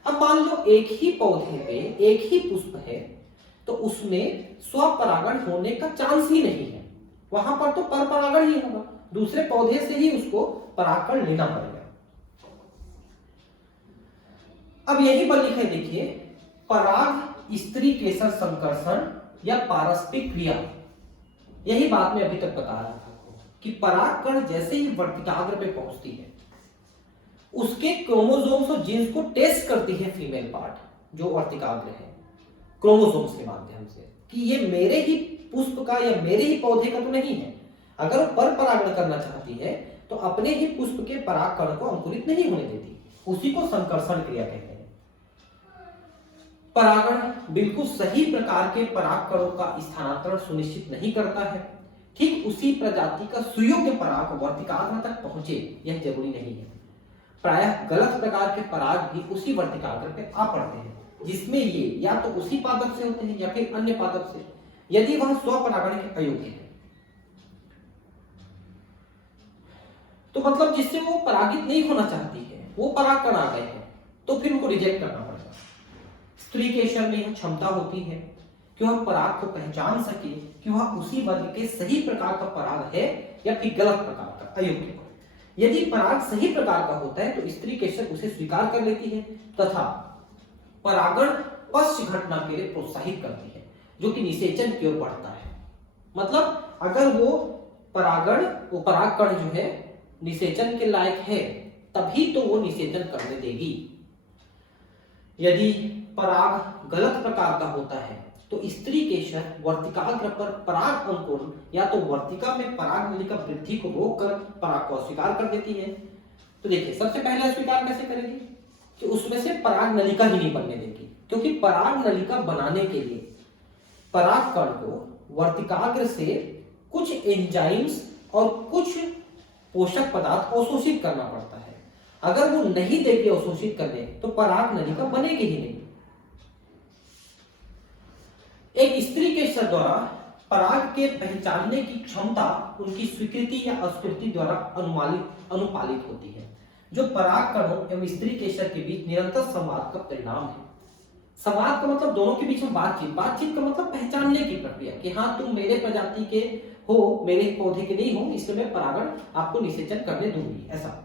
अब मान लो एक ही पौधे पे एक ही पुष्प है, तो उसमें स्वपरागण होने का चांस ही नहीं है, वहां पर तो परपरागण ही होगा, दूसरे पौधे से ही उसको परागकण लेना पड़ेगा। अब यही पर लिखा है, देखिए, पराग स्त्री केसर संकर्षण या पारस्परिक क्रिया। यही बात मैं अभी तक बता रहा था कि परागकण जैसे ही वर्तिकाग्र पे पहुंचती है, उसके क्रोमोसोम्स और जीन्स को टेस्ट करती है फीमेल पार्ट जो वर्तिकाग्र है, क्रोमोसोम्स के माध्यम से, कि ये मेरे ही पुष्प का या मेरे ही पौधे का तो नहीं है। अगर वो परपरागण करना चाहती है तो अपने ही पुष्प के परागकण को अंकुरित नहीं होने देती, उसी को संकर्षण क्रिया कहते हैं। परागण बिल्कुल सही प्रकार के परागकणों का स्थानांतरण सुनिश्चित नहीं करता है। ठीक उसी प्रजाति का सुयोग्य पराग वर्तिकाग्र तक पहुंचे यह जरूरी नहीं है। प्रायः गलत प्रकार के पराग भी उसी वर्तिकाग्र पे आ पड़ते हैं, जिसमें ये या तो उसी पादप से होते हैं या फिर अन्य पादप से, यदि वह स्वपरागण के अयोग्य है। तो मतलब जिससे वो परागित नहीं होना चाहती है, वो परागकण आ गए हैं, तो फिर उनको रिजेक्ट करना पड़ेगा। स्त्री केशर में यह क्षमता होती है कि वह पराग को पहचान सके कि वह उसी वर्ग के सही प्रकार का पराग है या फिर गलत प्रकार का, अयोग्य। यदि पराग सही प्रकार का होता है तो स्त्री केशर उसे स्वीकार कर लेती है तथा परागण पश्च घटना के लिए प्रोत्साहित करती है, जो कि निषेचन की ओर बढ़ता है। मतलब अगर वो परागकण जो है निषेचन के लायक है, तभी तो वो निषेचन करने देगी। यदि पराग गलत प्रकार का होता है तो स्त्री केशर वर्तिकाग्र पर पराग अंकुरण या तो वर्तिका में परागनलिका वृद्धि को रोककर पराग को अस्वीकार कर देती है। तो देखिए, सबसे पहले स्वीकार कैसे करेगी कि उसमें से परागनलिका ही नहीं बनने देगी, क्योंकि परागनलिका बनाने के लिए परागकण को वर्तिकाग्र से कुछ एंजाइम्स और कुछ पोषक पदार्थ अवशोषित करना पड़ता है। अगर वो नहीं देगी अवशोषित करने, तो परागनलिका बनेगी ही नहीं। एक स्त्री केशर द्वारा पराग के पहचानने की क्षमता उनकी स्वीकृति या अस्वीकृति द्वारा अनुपालित होती है। जो पराग कणों एवं स्त्री केसर के बीच निरंतर संवाद का परिणाम है। संवाद का मतलब दोनों के बीच में बातचीत, बातचीत का मतलब पहचानने की प्रक्रिया कि हाँ तुम मेरे प्रजाति के हो, मेरे पौधे के नहीं हो, इसलिए मैं परागण आपको निषेचन करने दूंगी, ऐसा।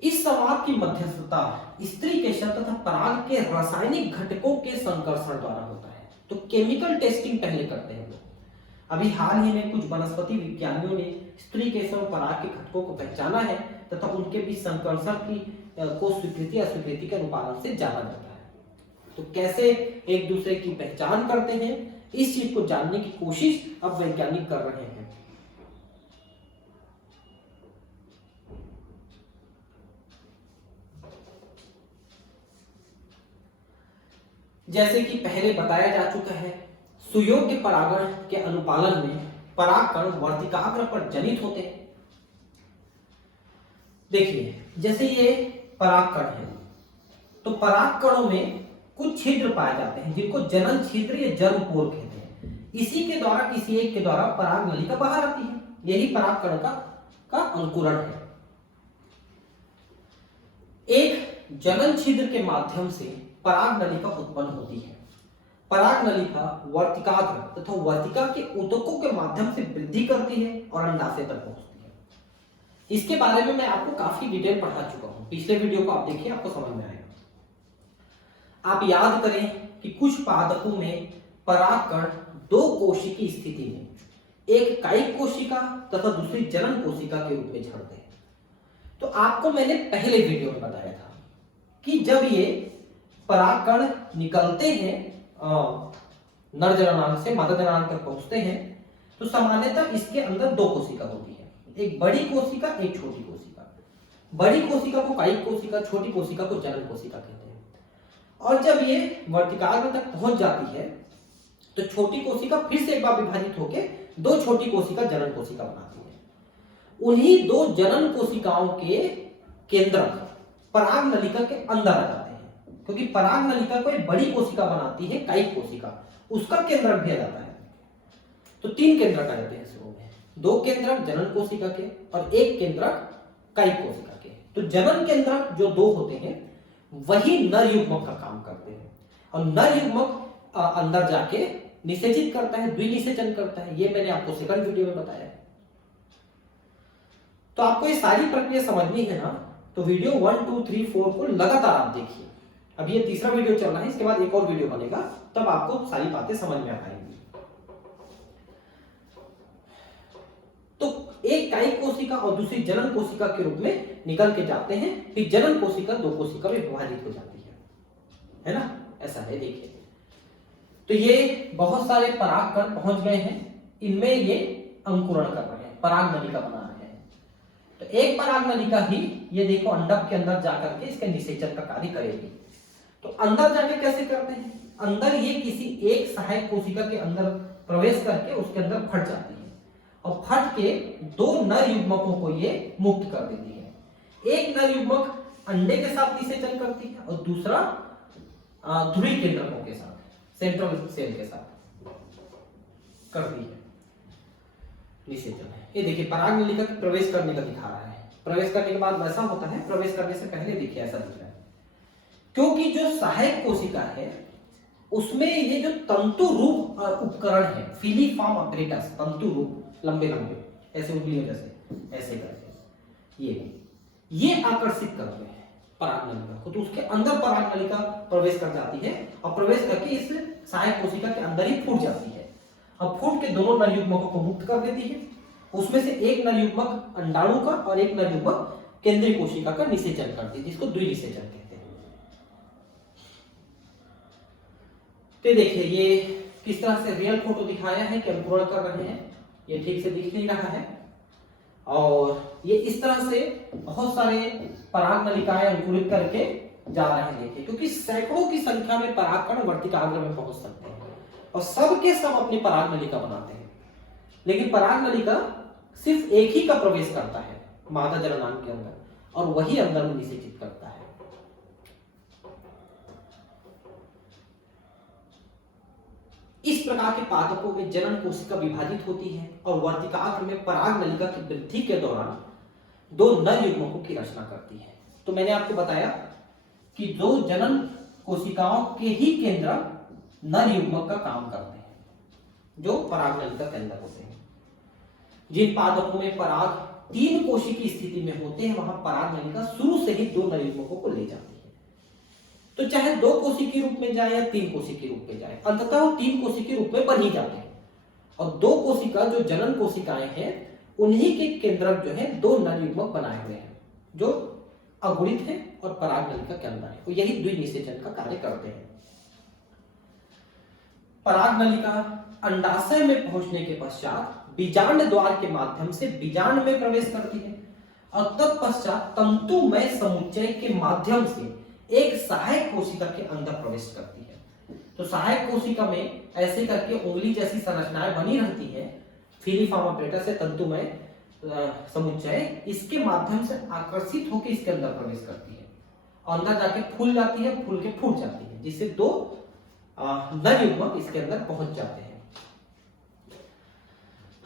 इस संवाद की मध्यस्थता स्त्री केसर तथा पराग के रासायनिक घटकों के संकर्षण द्वारा होता है। तो केमिकल टेस्टिंग पहले करते हैं लोग। अभी हाल ही में कुछ वनस्पति विज्ञानियों ने स्त्री केसर और पराग के घटकों को पहचाना है तथा उनके बीच संकर्षण की को स्वीकृति अस्वीकृति के अनुपालन से जाना जाता है। तो कैसे एक दूसरे की पहचान करते हैं, इस चीज को जानने की कोशिश अब वैज्ञानिक कर रहे हैं। जैसे कि पहले बताया जा चुका है, सुयोग्य परागण के अनुपालन में परागकण वर्तिकाग्र पर जनित होते हैं। देखिए जैसे ये परागकण है, तो परागकणों में कुछ छिद्र पाए जाते हैं जिनको जनन छिद्र या जर्मपोर कहते हैं। इसी के द्वारा किसी एक के द्वारा पराग नलिका बाहर आती है, यही परागकण का अंकुरण है। एक जनन छिद्र के माध्यम से पराग नलिका उत्पन्न होती है। पराग नलिका वर्तिकाग्र तथा वर्तिका के ऊतकों के माध्यम से वृद्धि करती है और अंडाशय तक पहुंचती है। इसके बारे में मैं आपको काफी डिटेल पढ़ा चुका हूं, पिछले वीडियो को आप देखिए, आपको समझ में आएगा। आप याद करें कि कुछ पादपों में परागकण दो कोशिकी स्थिति में, एक कायिक कोशिका तथा दूसरी जनन कोशिका के रूप में झड़ते हैं। तो आपको मैंने पहले वीडियो में बताया था कि जब ये परागकण निकलते हैं नर जननांग से मादा जननांग तक पहुंचते हैं, तो सामान्यतः इसके अंदर दो कोशिका होती है, एक बड़ी कोशिका, एक छोटी कोशिका। बड़ी कोशिका को कायिक कोशिका, छोटी कोशिका को जनन कोशिका कहते हैं। और जब ये वर्तिकाग्र तक पहुंच जाती है तो छोटी कोशिका फिर से एक बार विभाजित होकर दो छोटी कोशिका जनन कोशिका बनाती है। उन्हीं दो जनन कोशिकाओं के केंद्रक पराग नलिका के अंदर आ जाते हैं, क्योंकि पराग नलिका को एक बड़ी कोशिका बनाती है कायिक कोशिका, उसका केंद्रक भी आ जाता है। तो तीन केंद्रक आ जाते हैं शुरू में, दो केंद्रक जनन कोशिका के और एक केंद्रक कायिक कोशिका के। तो जनन केंद्रक जो दो होते हैं वही नर युग्मक का काम करते हैं, और नर युग्मक अंदर जाके निषेचित करता है, द्विनिषेचन करता है। ये मैंने आपको सेकंड वीडियो में बताया है। तो आपको ये सारी प्रक्रिया समझनी है ना, तो वीडियो 1, 2, 3, 4 को लगातार आप देखिए। अभी ये तीसरा वीडियो चल रहा है, इसके बाद एक और वीडियो बनेगा, तब आपको सारी बातें समझ में आ पाएंगी। तो एक कायिक कोशिका और दूसरी जनन कोशिका के रूप में निकल के जाते हैं, फिर जनन कोशिका दो कोशिका में विभाजित हो जाती है ना, ऐसा है। देखिए तो ये बहुत सारे परागकण पहुंच गए हैं, इनमें ये अंकुरण कर रहे हैं, पराग नलिका बना रहे हैं। तो एक पराग नलिका ही ये देखो अंडक के अंदर जाकर के इसके निषेचन का कार्य करेगी। तो अंदर जाके कैसे करते हैं, अंदर ये किसी एक सहायक कोशिका के अंदर प्रवेश करके उसके अंदर फट जाती है और फट के दो नर युग्मकों को ये मुक्त कर देती है। एक नर युग्मक अंडे के साथ निषेचन करती है और दूसरा ध्रुवीय केंद्रकों के साथ, सेंट्रल सेल के साथ करती है निषेचन। ये देखिए पराग नलिका के प्रवेश करने का दिखा रहा है, प्रवेश करने के बाद वैसा होता है, प्रवेश करने से पहले देखिए ऐसा दिख रहा है। क्योंकि जो सहायक कोशिका है उसमें ये जो तंतु रूप उपकरण है, फिलीफॉर्म अपरेटस, तंतु रूप लंबे लंबे ऐसे उंगलियों जैसे ऐसे करके ये आकर्षित करते हैं पराग नलिका को। तो उसके अंदर पराग नलिका प्रवेश कर जाती है और प्रवेश करके इस सहायक कोशिका के अंदर ही फूट जाती है। अब फूट के दोनों नर युग्मकों को मुक्त कर देती है। उसमें से एक नर युग्मक अंडाणु का और एक नर युग्मक केंद्रीय कोशिका का निषेचन करती है, जिसको द्विनिषेचन कहते हैं। तो देखिए ये किस तरह से रियल फोटो दिखाया है कि अंकुरण कर रहे हैं, ये ठीक से दिख नहीं रहा है। और ये इस तरह से बहुत सारे पराग नलिकाएं अंकुरित करके जा रहे हैं, देखिए, क्योंकि सैकड़ों की संख्या में परागकण वर्तिकाग्र में पहुंच सकते हैं और सब के सब अपनी पराग नलिका बनाते हैं। लेकिन पराग नलिका सिर्फ एक ही का प्रवेश करता है मादा जननांग के अंदर, और वही अंदर में निषेचित करता है। इस प्रकार के पादपों में जनन कोशिका विभाजित होती है और वर्तिकाग्र में पराग नलिका की वृद्धि के दौरान दो नर युग्मकों की रचना करती है। तो मैंने आपको बताया कि दो जनन कोशिकाओं के ही केंद्र नर युग्मक का काम करते हैं, जो परागनलिका के अंदर होते हैं। जिन पादपों में पराग 3 कोशिकी की स्थिति में होते हैं, वहां परागनलिका शुरू से ही दो नर युग्मकों को ले जाती है। तो चाहे 2 कोशिकी रूप में जाए या 3 कोशिकी रूप में जाए, अंततः वो 3 कोशिकी रूप में बन ही जाते हैं। और 2 कोशिका जो जनन कोशिकाएं हैं, उन्हीं के केंद्रक जो है 2 नर युग्मक बनाए हुए हैं, जो अगुणित है और परागनलिका के अंदर है। तो यही द्विनिषेचन का कार्य करते हैं। परागनलिका अंडाशय में पहुंचने के पश्चात बीजांड द्वार के माध्यम से बीजांड में प्रवेश करती है और तत्पश्चात तंतुमय समुच्चय के माध्यम से एक सहायक कोशिका के अंदर प्रवेश करती है। तो सहायक कोशिका में ऐसे करके उंगली जैसी संरचनाएं बनी रहती है, फिलीफॉर्म अपरेटस से तंतुमय समुच्चय, इसके माध्यम से आकर्षित होकर इसके अंदर प्रवेश करती है और अंदर जाके फूल जाती है, फूल के फूट जाती है, जिससे 2 नर युग्मक इसके अंदर पहुंच जाते हैं।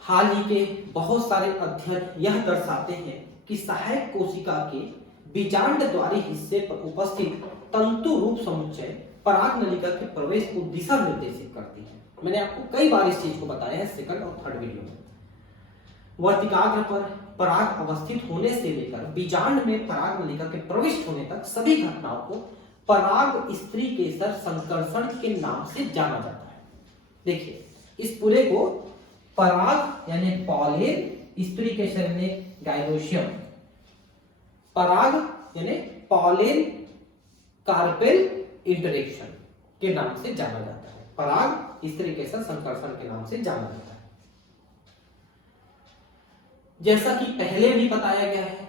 हाल ही के बहुत सारे अध्ययन यह दर्शाते हैं कि सहायक कोशिका के बीजांड द्वारी हिस्से पर उपस्थित तंतु रूप समुच्चय परागनलिका के प्रवेश को दिशा निर्देशित करती है। मैंने आपको कई बार इस चीज को बताया है सेकंड और थर्ड वीडियो में। वर्तिकाग्र पर पराग अवस्थित होने से लेकर बीजांड में परागनलिका के प्रविष्ट होने तक सभी घटनाओं को पराग स्त्री केसर संकर्षण के नाम से जाना जाता है। देखिए, इस पूरे को पराग यानी पॉलिन, स्त्री केसर यानी गाइनोशियम, पराग यानी पॉलिन कार्पेल इंटरेक्शन के नाम से जाना जाता है। पराग स्त्री केसर संकर्षण के नाम से जाना जाता है। जैसा कि पहले भी बताया गया है,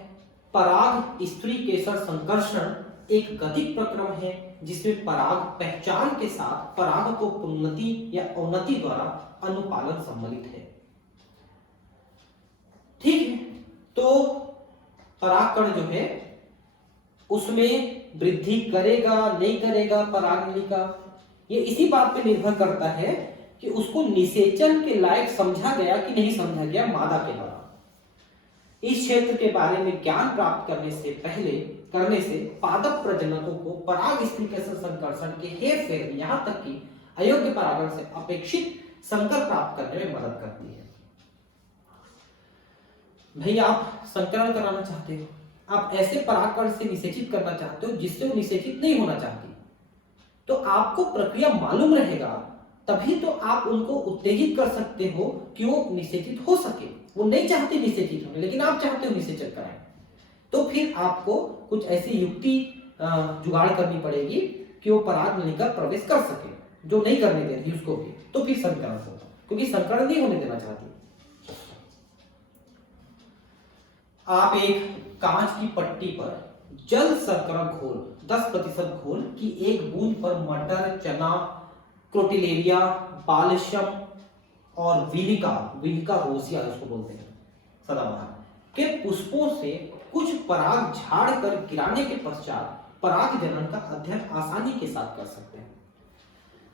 पराग स्त्री केसर संकर्षण एक गतिक प्रक्रम है जिसमें पराग पहचान के साथ पराग को उन्नति या अवनति द्वारा अनुपालन सम्मिलित है। ठीक है, तो परागकण जो है उसमें वृद्धि करेगा नहीं करेगा परागनलिका, ये इसी बात पे निर्भर करता है कि उसको निषेचन के लायक समझा गया कि नहीं समझा गया मादा के द्वारा। इस क्षेत्र के बारे में ज्ञान प्राप्त करने से पादप प्रजनकों को पराग स्त्री केसर संकर्षण के हेर फेर यहां तक कि अयोग्य परागण से अपेक्षित संकर प्राप्त करने में मदद करती है। भैया, आप संकरण कराना चाहते हो, आप ऐसे परागकण से निषेचित करना चाहते हो जिससे वो निषेचित नहीं होना चाहती, तो आपको प्रक्रिया मालूम रहेगा, तभी तो आप उनको उत्तेजित कर सकते हो कि वो निषेचित हो सके। वो नहीं चाहते निषेचित होने, लेकिन आप चाहते हो निषेचन कराएं, तो फिर आपको कुछ ऐसी युक्ति जुगाड़ करनी पड़ेगी कि वो परागनलिका प्रवेश कर सके, जो नहीं करने दे रही उसको भी, तो फिर संकरण होगा, क्योंकि संकरण नहीं होने देना चाहती। आप एक कांच की पट्टी पर जल शर्करा घोल 10% घोल की एक बूंद पर मटर, चना, क्रोटिलेरिया, बालसम और विलिका रोसिया उसको बोलते हैं सदाबहार के पुष्पों से कुछ पराग झाड़ कर गिराने के पश्चात पराग जनन का अध्ययन आसानी के साथ कर सकते हैं।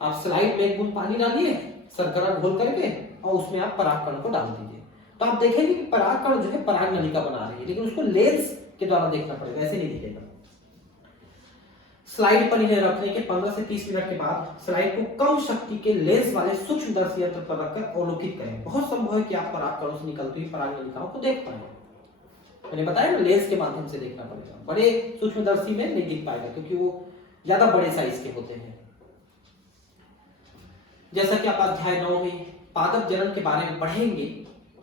आप स्लाइड में एक बूंद पानी डालिए शर्करा घोल करके और उसमें आप परागकण को डाल दीजिए, तो आप देखेंगे कि परागकण जो है परागनलिका बना रही है, लेकिन उसको लेंस के द्वारा देखना पड़ेगा, ऐसे नहीं दिखेगा। स्लाइड पर इन्हें रखने के 15 से 30 मिनट के बाद स्लाइड को कम शक्ति के लेंस वाले सूक्ष्मदर्शी यंत्र पर रखकर अवलोकित करें। बहुत संभव है कि आप परागकणों से निकलती हुई परागनलिकाओं को देख पाएंगे। मैंने बताया ना, लेंस के माध्यम से देखना पड़ेगा, बड़े सूक्ष्मदर्शी में नहीं दिख पाएगा क्योंकि वो ज्यादा बड़े साइज के होते हैं। जैसा कि आप अध्याय 9 में पादप जनन के बारे में पढ़ेंगे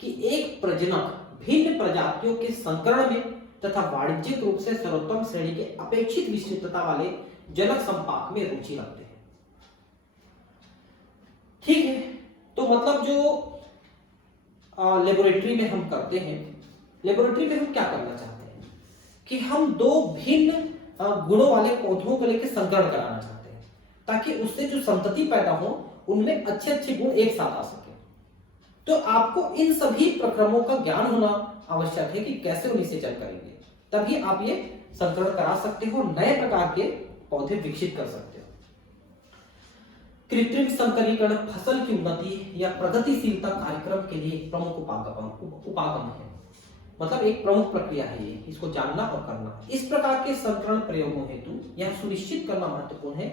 कि एक प्रजनक भिन्न प्रजातियों के संकरण में तथा वाणिज्यिक रूप से सर्वोत्तम श्रेणी के अपेक्षित विशिष्टता वाले जनक संपाक में रुचि रखते हैं। ठीक है, तो मतलब जो लेबोरेटरी में हम करते हैं, लेबोरेटरी में हम क्या करना चाहते हैं कि हम 2 भिन्न गुणों वाले पौधों को लेकर संकरण कराना चाहते हैं, ताकि उससे जो संतति पैदा हो उनमें अच्छे अच्छे गुण एक साथ आ सके। तो आपको इन सभी प्रक्रमों का ज्ञान होना आवश्यक है कि कैसे वो निषेचन करेंगे, तभी आप ये संकरण करा सकते हो, नए प्रकार के पौधे विकसित कर सकते हो। कृत्रिम संकरीकरण फसल की उन्नति या प्रगतिशीलता कार्यक्रम के लिए प्रमुख उपागम है। मतलब एक प्रमुख प्रक्रिया है ये, इसको जानना और करना। इस प्रकार के संकरण प्रयोगों हेतु यह सुनिश्चित करना महत्वपूर्ण है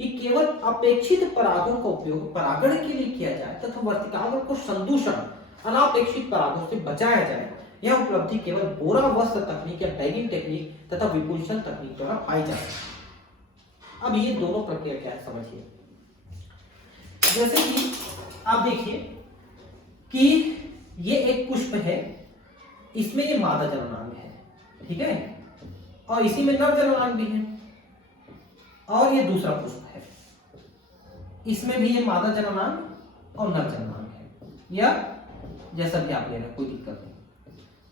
कि केवल अपेक्षित परागों का उपयोग परागण के लिए किया जाए तथा वर्तिकाग्र को संदूषण अनापेक्षित परागों से बचाया जाए। यह उपलब्धि केवल बोरा वस्त्र तकनीक या बैगिंग टेक्निक तथा विपुंसन तकनीक द्वारा पाई जा सकती है। अब ये दोनों प्रक्रिया क्या है समझिए। जैसे कि आप देखिए कि ये एक पुष्प है, इसमें ये मादा जननांग है, ठीक है, और इसी में नर जननांग भी है, और ये दूसरा पुष्प है, इसमें भी ये मादा जननांग और नर जननांग है, या जैसा भी आप ले रहे हैं, कोई दिक्कत नहीं।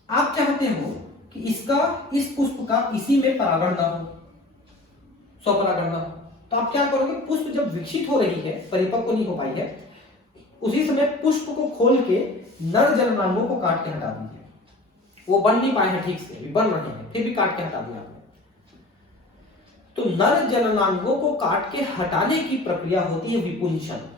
आप चाहते हो कि इस पुष्प का इसी में परागण ना हो, स्वपरागण ना हो, तो आप क्या करोगे, पुष्प जब विकसित हो रही है, परिपक्व नहीं हो पाई है, उसी समय पुष्प को खोल के नर जननांगों को काट के हटा दीजिए। वो बन नहीं पाए हैं ठीक से, भी बन रहे हैं, फिर भी काट के हटा दिया आपने। तो नर जननांगों को काट के हटाने की प्रक्रिया होती है विपुंसन,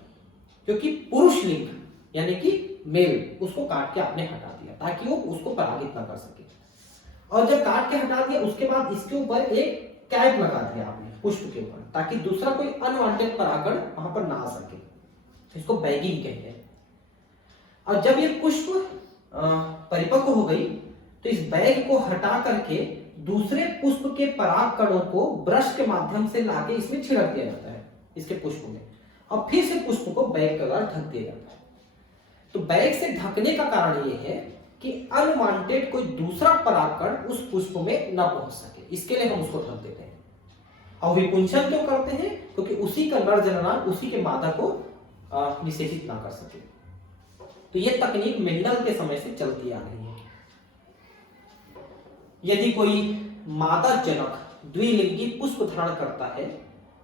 क्योंकि पुरुष लिंग यानी कि मेल उसको काट के आपने हटा दिया ताकि वो उसको परागित ना कर सके। और जब काट के हटा दिया उसके बाद इसके ऊपर एक कैप लगा दिया आपने पुष्प के ऊपर, ताकि दूसरा कोई अनवांटेड परागण वहां पर ना आ सके। इसको बैगिंग कहते हैं। और जब ये पुष्प परिपक्व हो गई तो इस बैग को हटा करके दूसरे पुष्प के पराग कणों को ब्रश के माध्यम से लाके इसमें छिड़क दिया जाता है, इसके पुष्प में, और फिर से पुष्प को बैग के द्वारा ढक दिया जाता है। तो बैग से ढकने का कारण ये है कि अनवांटेड कोई दूसरा परागकण उस पुष्प में न पहुंच सके, इसके लिए हम उसको ढक देते हैं। और विपुंसन क्यों करते हैं, क्योंकि उसी का नर जननांग उसी के मादा को निषेचित ना कर सके। तो यह तकनीक मेंडल के समय से चलती आ रही है। यदि कोई मादा जनक द्विलिंगी पुष्प धारण करता है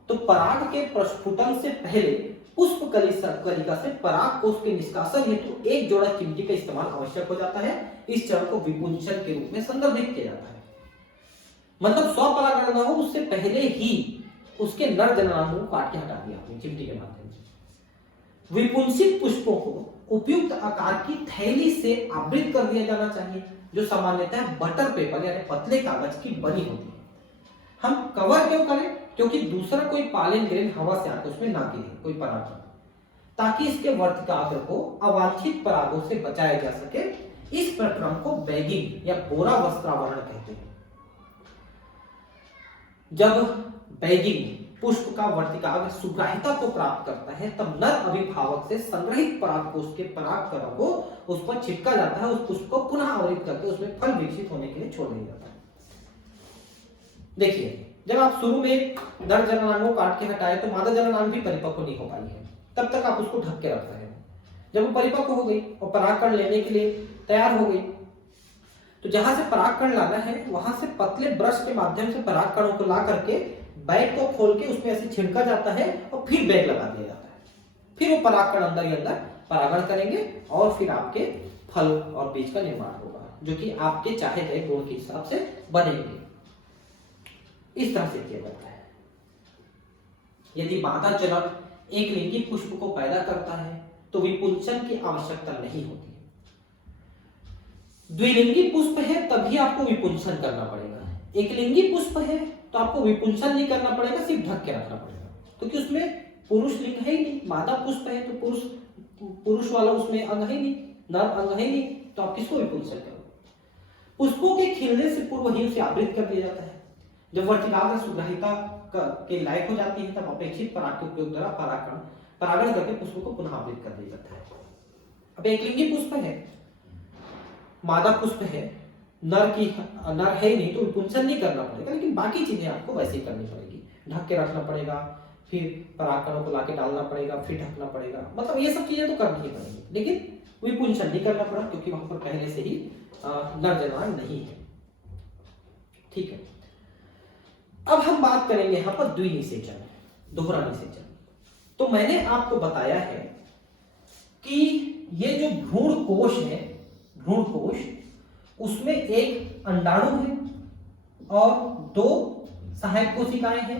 तो पराग के प्रस्फुटन से पहले पुष्प कलिका से पराग कोष के निष्कासन हेतु एक जोड़ा चिमटी का इस्तेमाल आवश्यक हो जाता है। इस चरण को विपुंसन के रूप में संदर्भित किया जाता है। मतलब स्वपरागण न हो उससे पहले ही उसके नर जननांगों को काट के हटा दिया आपने चिमटी के माध्यम से। विपुंसित पुष्पों को उपयुक्त आकार की थैली से आवृत कर दिया जाना चाहिए, जो सामान्यतः बटर पेपर यानी पतले कागज की बनी होती है। हम कवर क्यों करें, क्योंकि दूसरा कोई पॉलन ग्रेन हवा से आकर उसमें ना गिरे कोई पराग, ताकि इसके वर्तिकाग्र को अवांछित परागों से बचाया जा सके। इस प्रक्रम को बैगिंग या बोरा वस्त्रावरण कहते हैं। जब बैगिंग पुष्प का वर्तिकाग्र सुग्राहिता को प्राप्त करता है तब नर अभिभावक से संग्रहित परागकोश के पराग कणों को उस पर छिटका जाता है, उस पुष्प को पुनः आवृत करके उसमें फल विकसित होने के लिए छोड़ दिया जाता है। देखिए, जब आप शुरू में नर जननांगों काट के हटाए तो मादा जननांग भी परिपक्व नहीं हो पाई है, तब तक आप उसको ढक के रख रहे हैं। जब वो परिपक्व हो गई और परागकण लेने के लिए तैयार हो गई, तो जहां से परागकण लाना है वहां से पतले ब्रश के माध्यम से परागकणों को ला करके बैग को खोल के उसमें ऐसे छिड़का जाता है और फिर बैग लगा दिया जाता है। फिर वो परागकण अंदर ही अंदर परागण करेंगे और फिर आपके फल और बीज का निर्माण होगा, जो कि आपके चाहे गए गुण के हिसाब से बनेंगे। इस तरह से किया जाता है। यदि मादा जनक एक लिंगी पुष्प को पैदा करता है तो विपुंसन की आवश्यकता नहीं होती। द्विलिंगी पुष्प है तभी आपको विपुंसन करना पड़ेगा। एक लिंगी पुष्प है तो आपको विपुंसन नहीं करना पड़ेगा, सिर्फ ढक के रखना पड़ेगा, क्योंकि उसमें पुरुष लिंग है ही नहीं। मादा पुष्प है तो पुरुष वाला उसमें अंग है नहीं, नर अंग है नहीं, तो आप किसको विपुंसन करोगे। पुष्पों के खिलने से पूर्व ही उसे आवृत कर दिया जाता है। जब वर्तिकाग्र सुग्राहिता के लायक हो जाती है तब अपेक्षित पराग के उपयोग द्वारा परागण करके पुष्पों को पुनः आवृत कर दिया जाता है। अब एक लिंगी पुष्प है, मादा पुष्प है, नर है ही नहीं, तो विपुंसन नहीं करना पड़ेगा, लेकिन बाकी चीजें आपको वैसे ही करनी पड़ेगी। ढक के रखना पड़ेगा, फिर परागकणों को लाके डालना पड़ेगा, फिर ढकना पड़ेगा, मतलब ये सब चीजें तो करनी ही पड़ेगी, लेकिन विपुंसन नहीं करना पड़ा क्योंकि वहां पर पहले से ही नर जननांग नहीं है। ठीक है, अब हम बात करेंगे यहां पर द्विनिषेचन, दोहरा निषेचन। तो मैंने आपको बताया है कि ये जो भ्रूण कोश है, भ्रूण कोश, उसमें एक अंडाणु है और 2 सहायक कोशिकाएं हैं,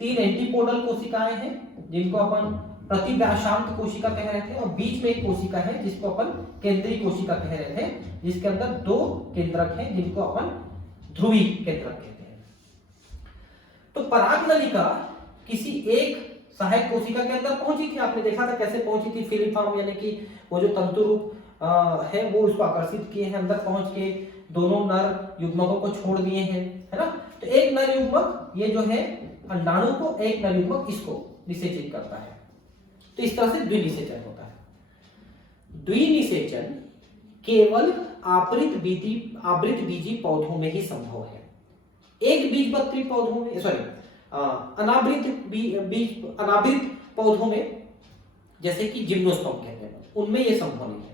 3 एंटीपोडल कोशिकाएं हैं जिनको अपन प्रतिव्यासांत कोशिका कह रहे थे, और बीच में एक कोशिका है जिसको अपन केंद्रीय कोशिका कह रहे थे, जिसके अंदर दो केंद्रक हैं जिनको अपन ध्रुवी केंद्रक कहते हैं। तो परागनलिका किसी एक सहायक कोशिका के अंदर पहुंची थी, आपने देखा था कैसे पहुंची थी, फिलिफॉर्म यानी कि वो जो तंतु रूप है वो उसको आकर्षित किए हैं, अंदर पहुंच के दोनों नर युग्मकों को छोड़ दिए हैं, है ना। तो एक नर युग्मक ये जो है अंडाणु को, एक नर युग्मक इसको निषेचित करता है। तो इस तरह से द्विनिषेचन होता है। द्विनिषेचन केवल आवृत बीजी पौधों में ही संभव है। एक बीजपत्री पौधों में, सॉरी अनावृत पौधों में जैसे कि जिम्नोस्पर्म कहते हैं, उनमें यह संभव नहीं है।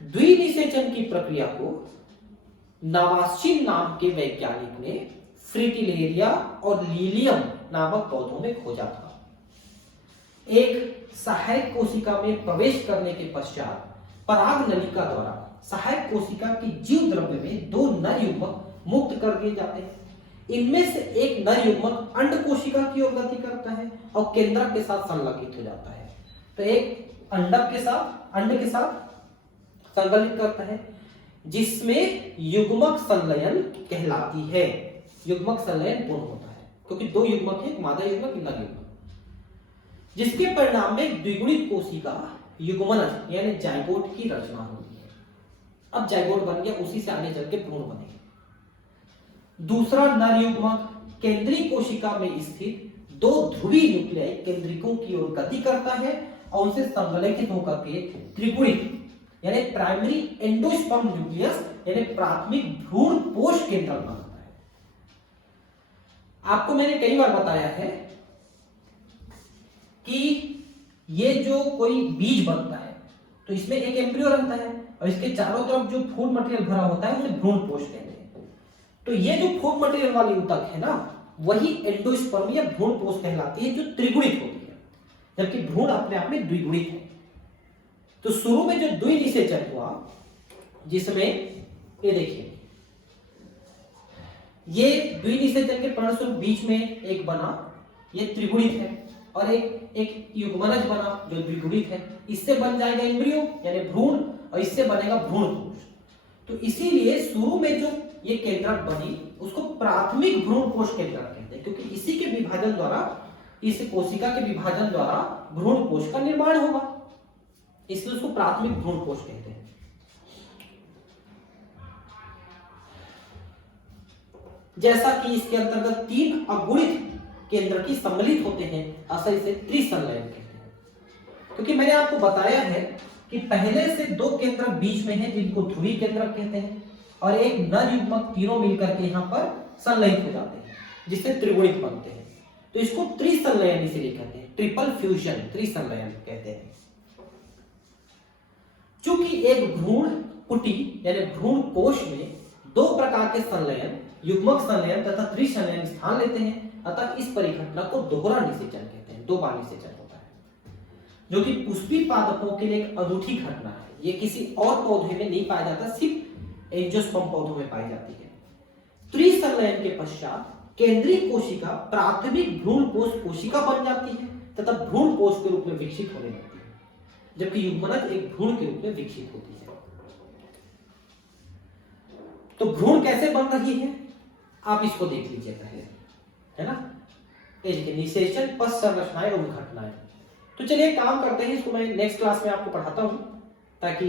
द्विनिषेचन की प्रक्रिया को नवास्चिन नाम के वैज्ञानिक ने फ्रिटिलेरिया और लीलियम नामक पौधों में खोजा था। एक सहायक कोशिका में प्रवेश करने के पश्चात परागनलिका द्वारा सहायक कोशिका की जीव द्रव्य में दो नर युग्मक मुक्त कर दिए जाते हैं। इनमें से एक नर युग्मक अंड कोशिका की ओर गति करता है और केंद्रक के साथ संलग्नित हो जाता है। तो एक अंडक के साथ, अंड के साथ संलग्नित करता है, जिसमें युग्मक संलयन कहलाती है। युग्मक संलयन पूर्ण होता है क्योंकि दो युग्मक है, मादा युग्मक, नर युग्मक, जिसके परिणाम में द्विगुणित कोशिका युग्मनज यानी जाइगोट की रचना होती है। अब जाइगोट बन गया, उसी से आगे चल के भ्रूण बनेगा। दूसरा नर युग्मक केंद्रीय कोशिका में स्थित दो ध्रुवी न्यूक्लियाई केंद्रिकों की ओर गति करता है और उनसे संलग्नित होकर के त्रिगुणित यानी प्राइमरी एंडोस्पर्म न्यूक्लियस यानी प्राथमिक भ्रूण पोष केंद्रक बनता है। आपको मैंने कई बार बताया है कि ये जो कोई बीज बनता है तो इसमें एक एम्ब्रियो रहता है और इसके चारों तरफ जो फूड मटेरियल भरा होता है उसे भ्रूण पोष कहते हैं। तो ये जो फूड मटेरियल वाली ऊतक है ना, वही एंडोस्पर्म या भ्रूण पोष कहलाती है, जो त्रिगुणित होती है, जबकि भ्रूण अपने आप में द्विगुणित है। तो शुरू में जो द्विनिषेचन हुआ, जिसमें ये देखिए, ये द्विनिषेचन के परिणामस्वरूप बीच में एक बना, ये त्रिगुणित है, और एक युग्मनज बना जो द्विगुणित है। इससे बन जाएगा एम्ब्रियो यानी भ्रूण, और इससे बनेगा भ्रूण कोश। तो इसीलिए शुरू में जो ये केंद्रक बनी उसको प्राथमिक भ्रूण कोश केंद्रक कहते हैं, क्योंकि इसी के विभाजन द्वारा, इस कोशिका के विभाजन द्वारा भ्रूण कोश का निर्माण होगा, इसलिए उसको प्राथमिक भ्रूण कोश कहते हैं। जैसा कि इसके अंतर्गत तीन अगुणित केंद्र की सम्मिलित होते हैं, असल इसे त्रिसंलयन कहते हैं। क्योंकि मैंने आपको बताया है कि पहले से दो केंद्रक बीच में हैं जिनको ध्रुवी केंद्रक कहते हैं, और एक नर युग्मक, तीनों मिलकर के यहाँ पर संलयित हो जाते हैं जिससे त्रिगुणित बनते हैं। तो इसको त्रिसंलयन इसीलिए कहते हैं, ट्रिपल फ्यूजन, त्रिसंलयन कहते हैं। चूंकि एक भ्रूण कुटी यानी भ्रूण कोश में दो प्रकार के संलयन, युग्मक संलयन तथा त्रिसंलयन स्थान लेते हैं, अतः इस परिघटना को दोहरा निषेचन कहते हैं, दो बार निषेचन होता है, जो कि पुष्पी पादपों के लिए एक अनूठी घटना है। ये किसी और पौधे में नहीं पाया जाता, सिर्फ एंजियोस्पर्म पौधों में पाई जाती है। त्रिसंलयन के पश्चात केंद्रीय कोशिका प्राथमिक भ्रूण कोश कोशिका बन जाती है तथा भ्रूण कोश के रूप में विकसित होने लगती है, जबकि युग्मनज एक भ्रूण के रूप में विकसित होती है। तो भ्रूण कैसे बन रही है आप इसको देख लीजिए पहले, है ना। देखिए निषेचन, पश्च संरचनाएं और घटनाएं। तो चलिए काम करते हैं, इसको मैं नेक्स्ट क्लास में आपको पढ़ाता हूं ताकि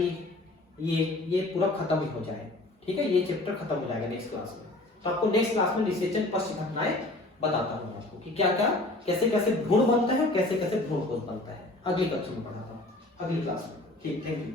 ये पूरा खत्म ही हो जाए। ठीक है, ये चैप्टर खत्म हो जाएगा नेक्स्ट क्लास में। तो आपको नेक्स्ट क्लास में निषेचन पश्च घटनाएं बताता हूं आपको कि क्या क्या कैसे कैसे भ्रूण बनता है और कैसे कैसे भ्रूण कोश बनता है। अगली कक्षा में पढ़ाता हूं, अगली क्लास में। ठीक, थैंक यू।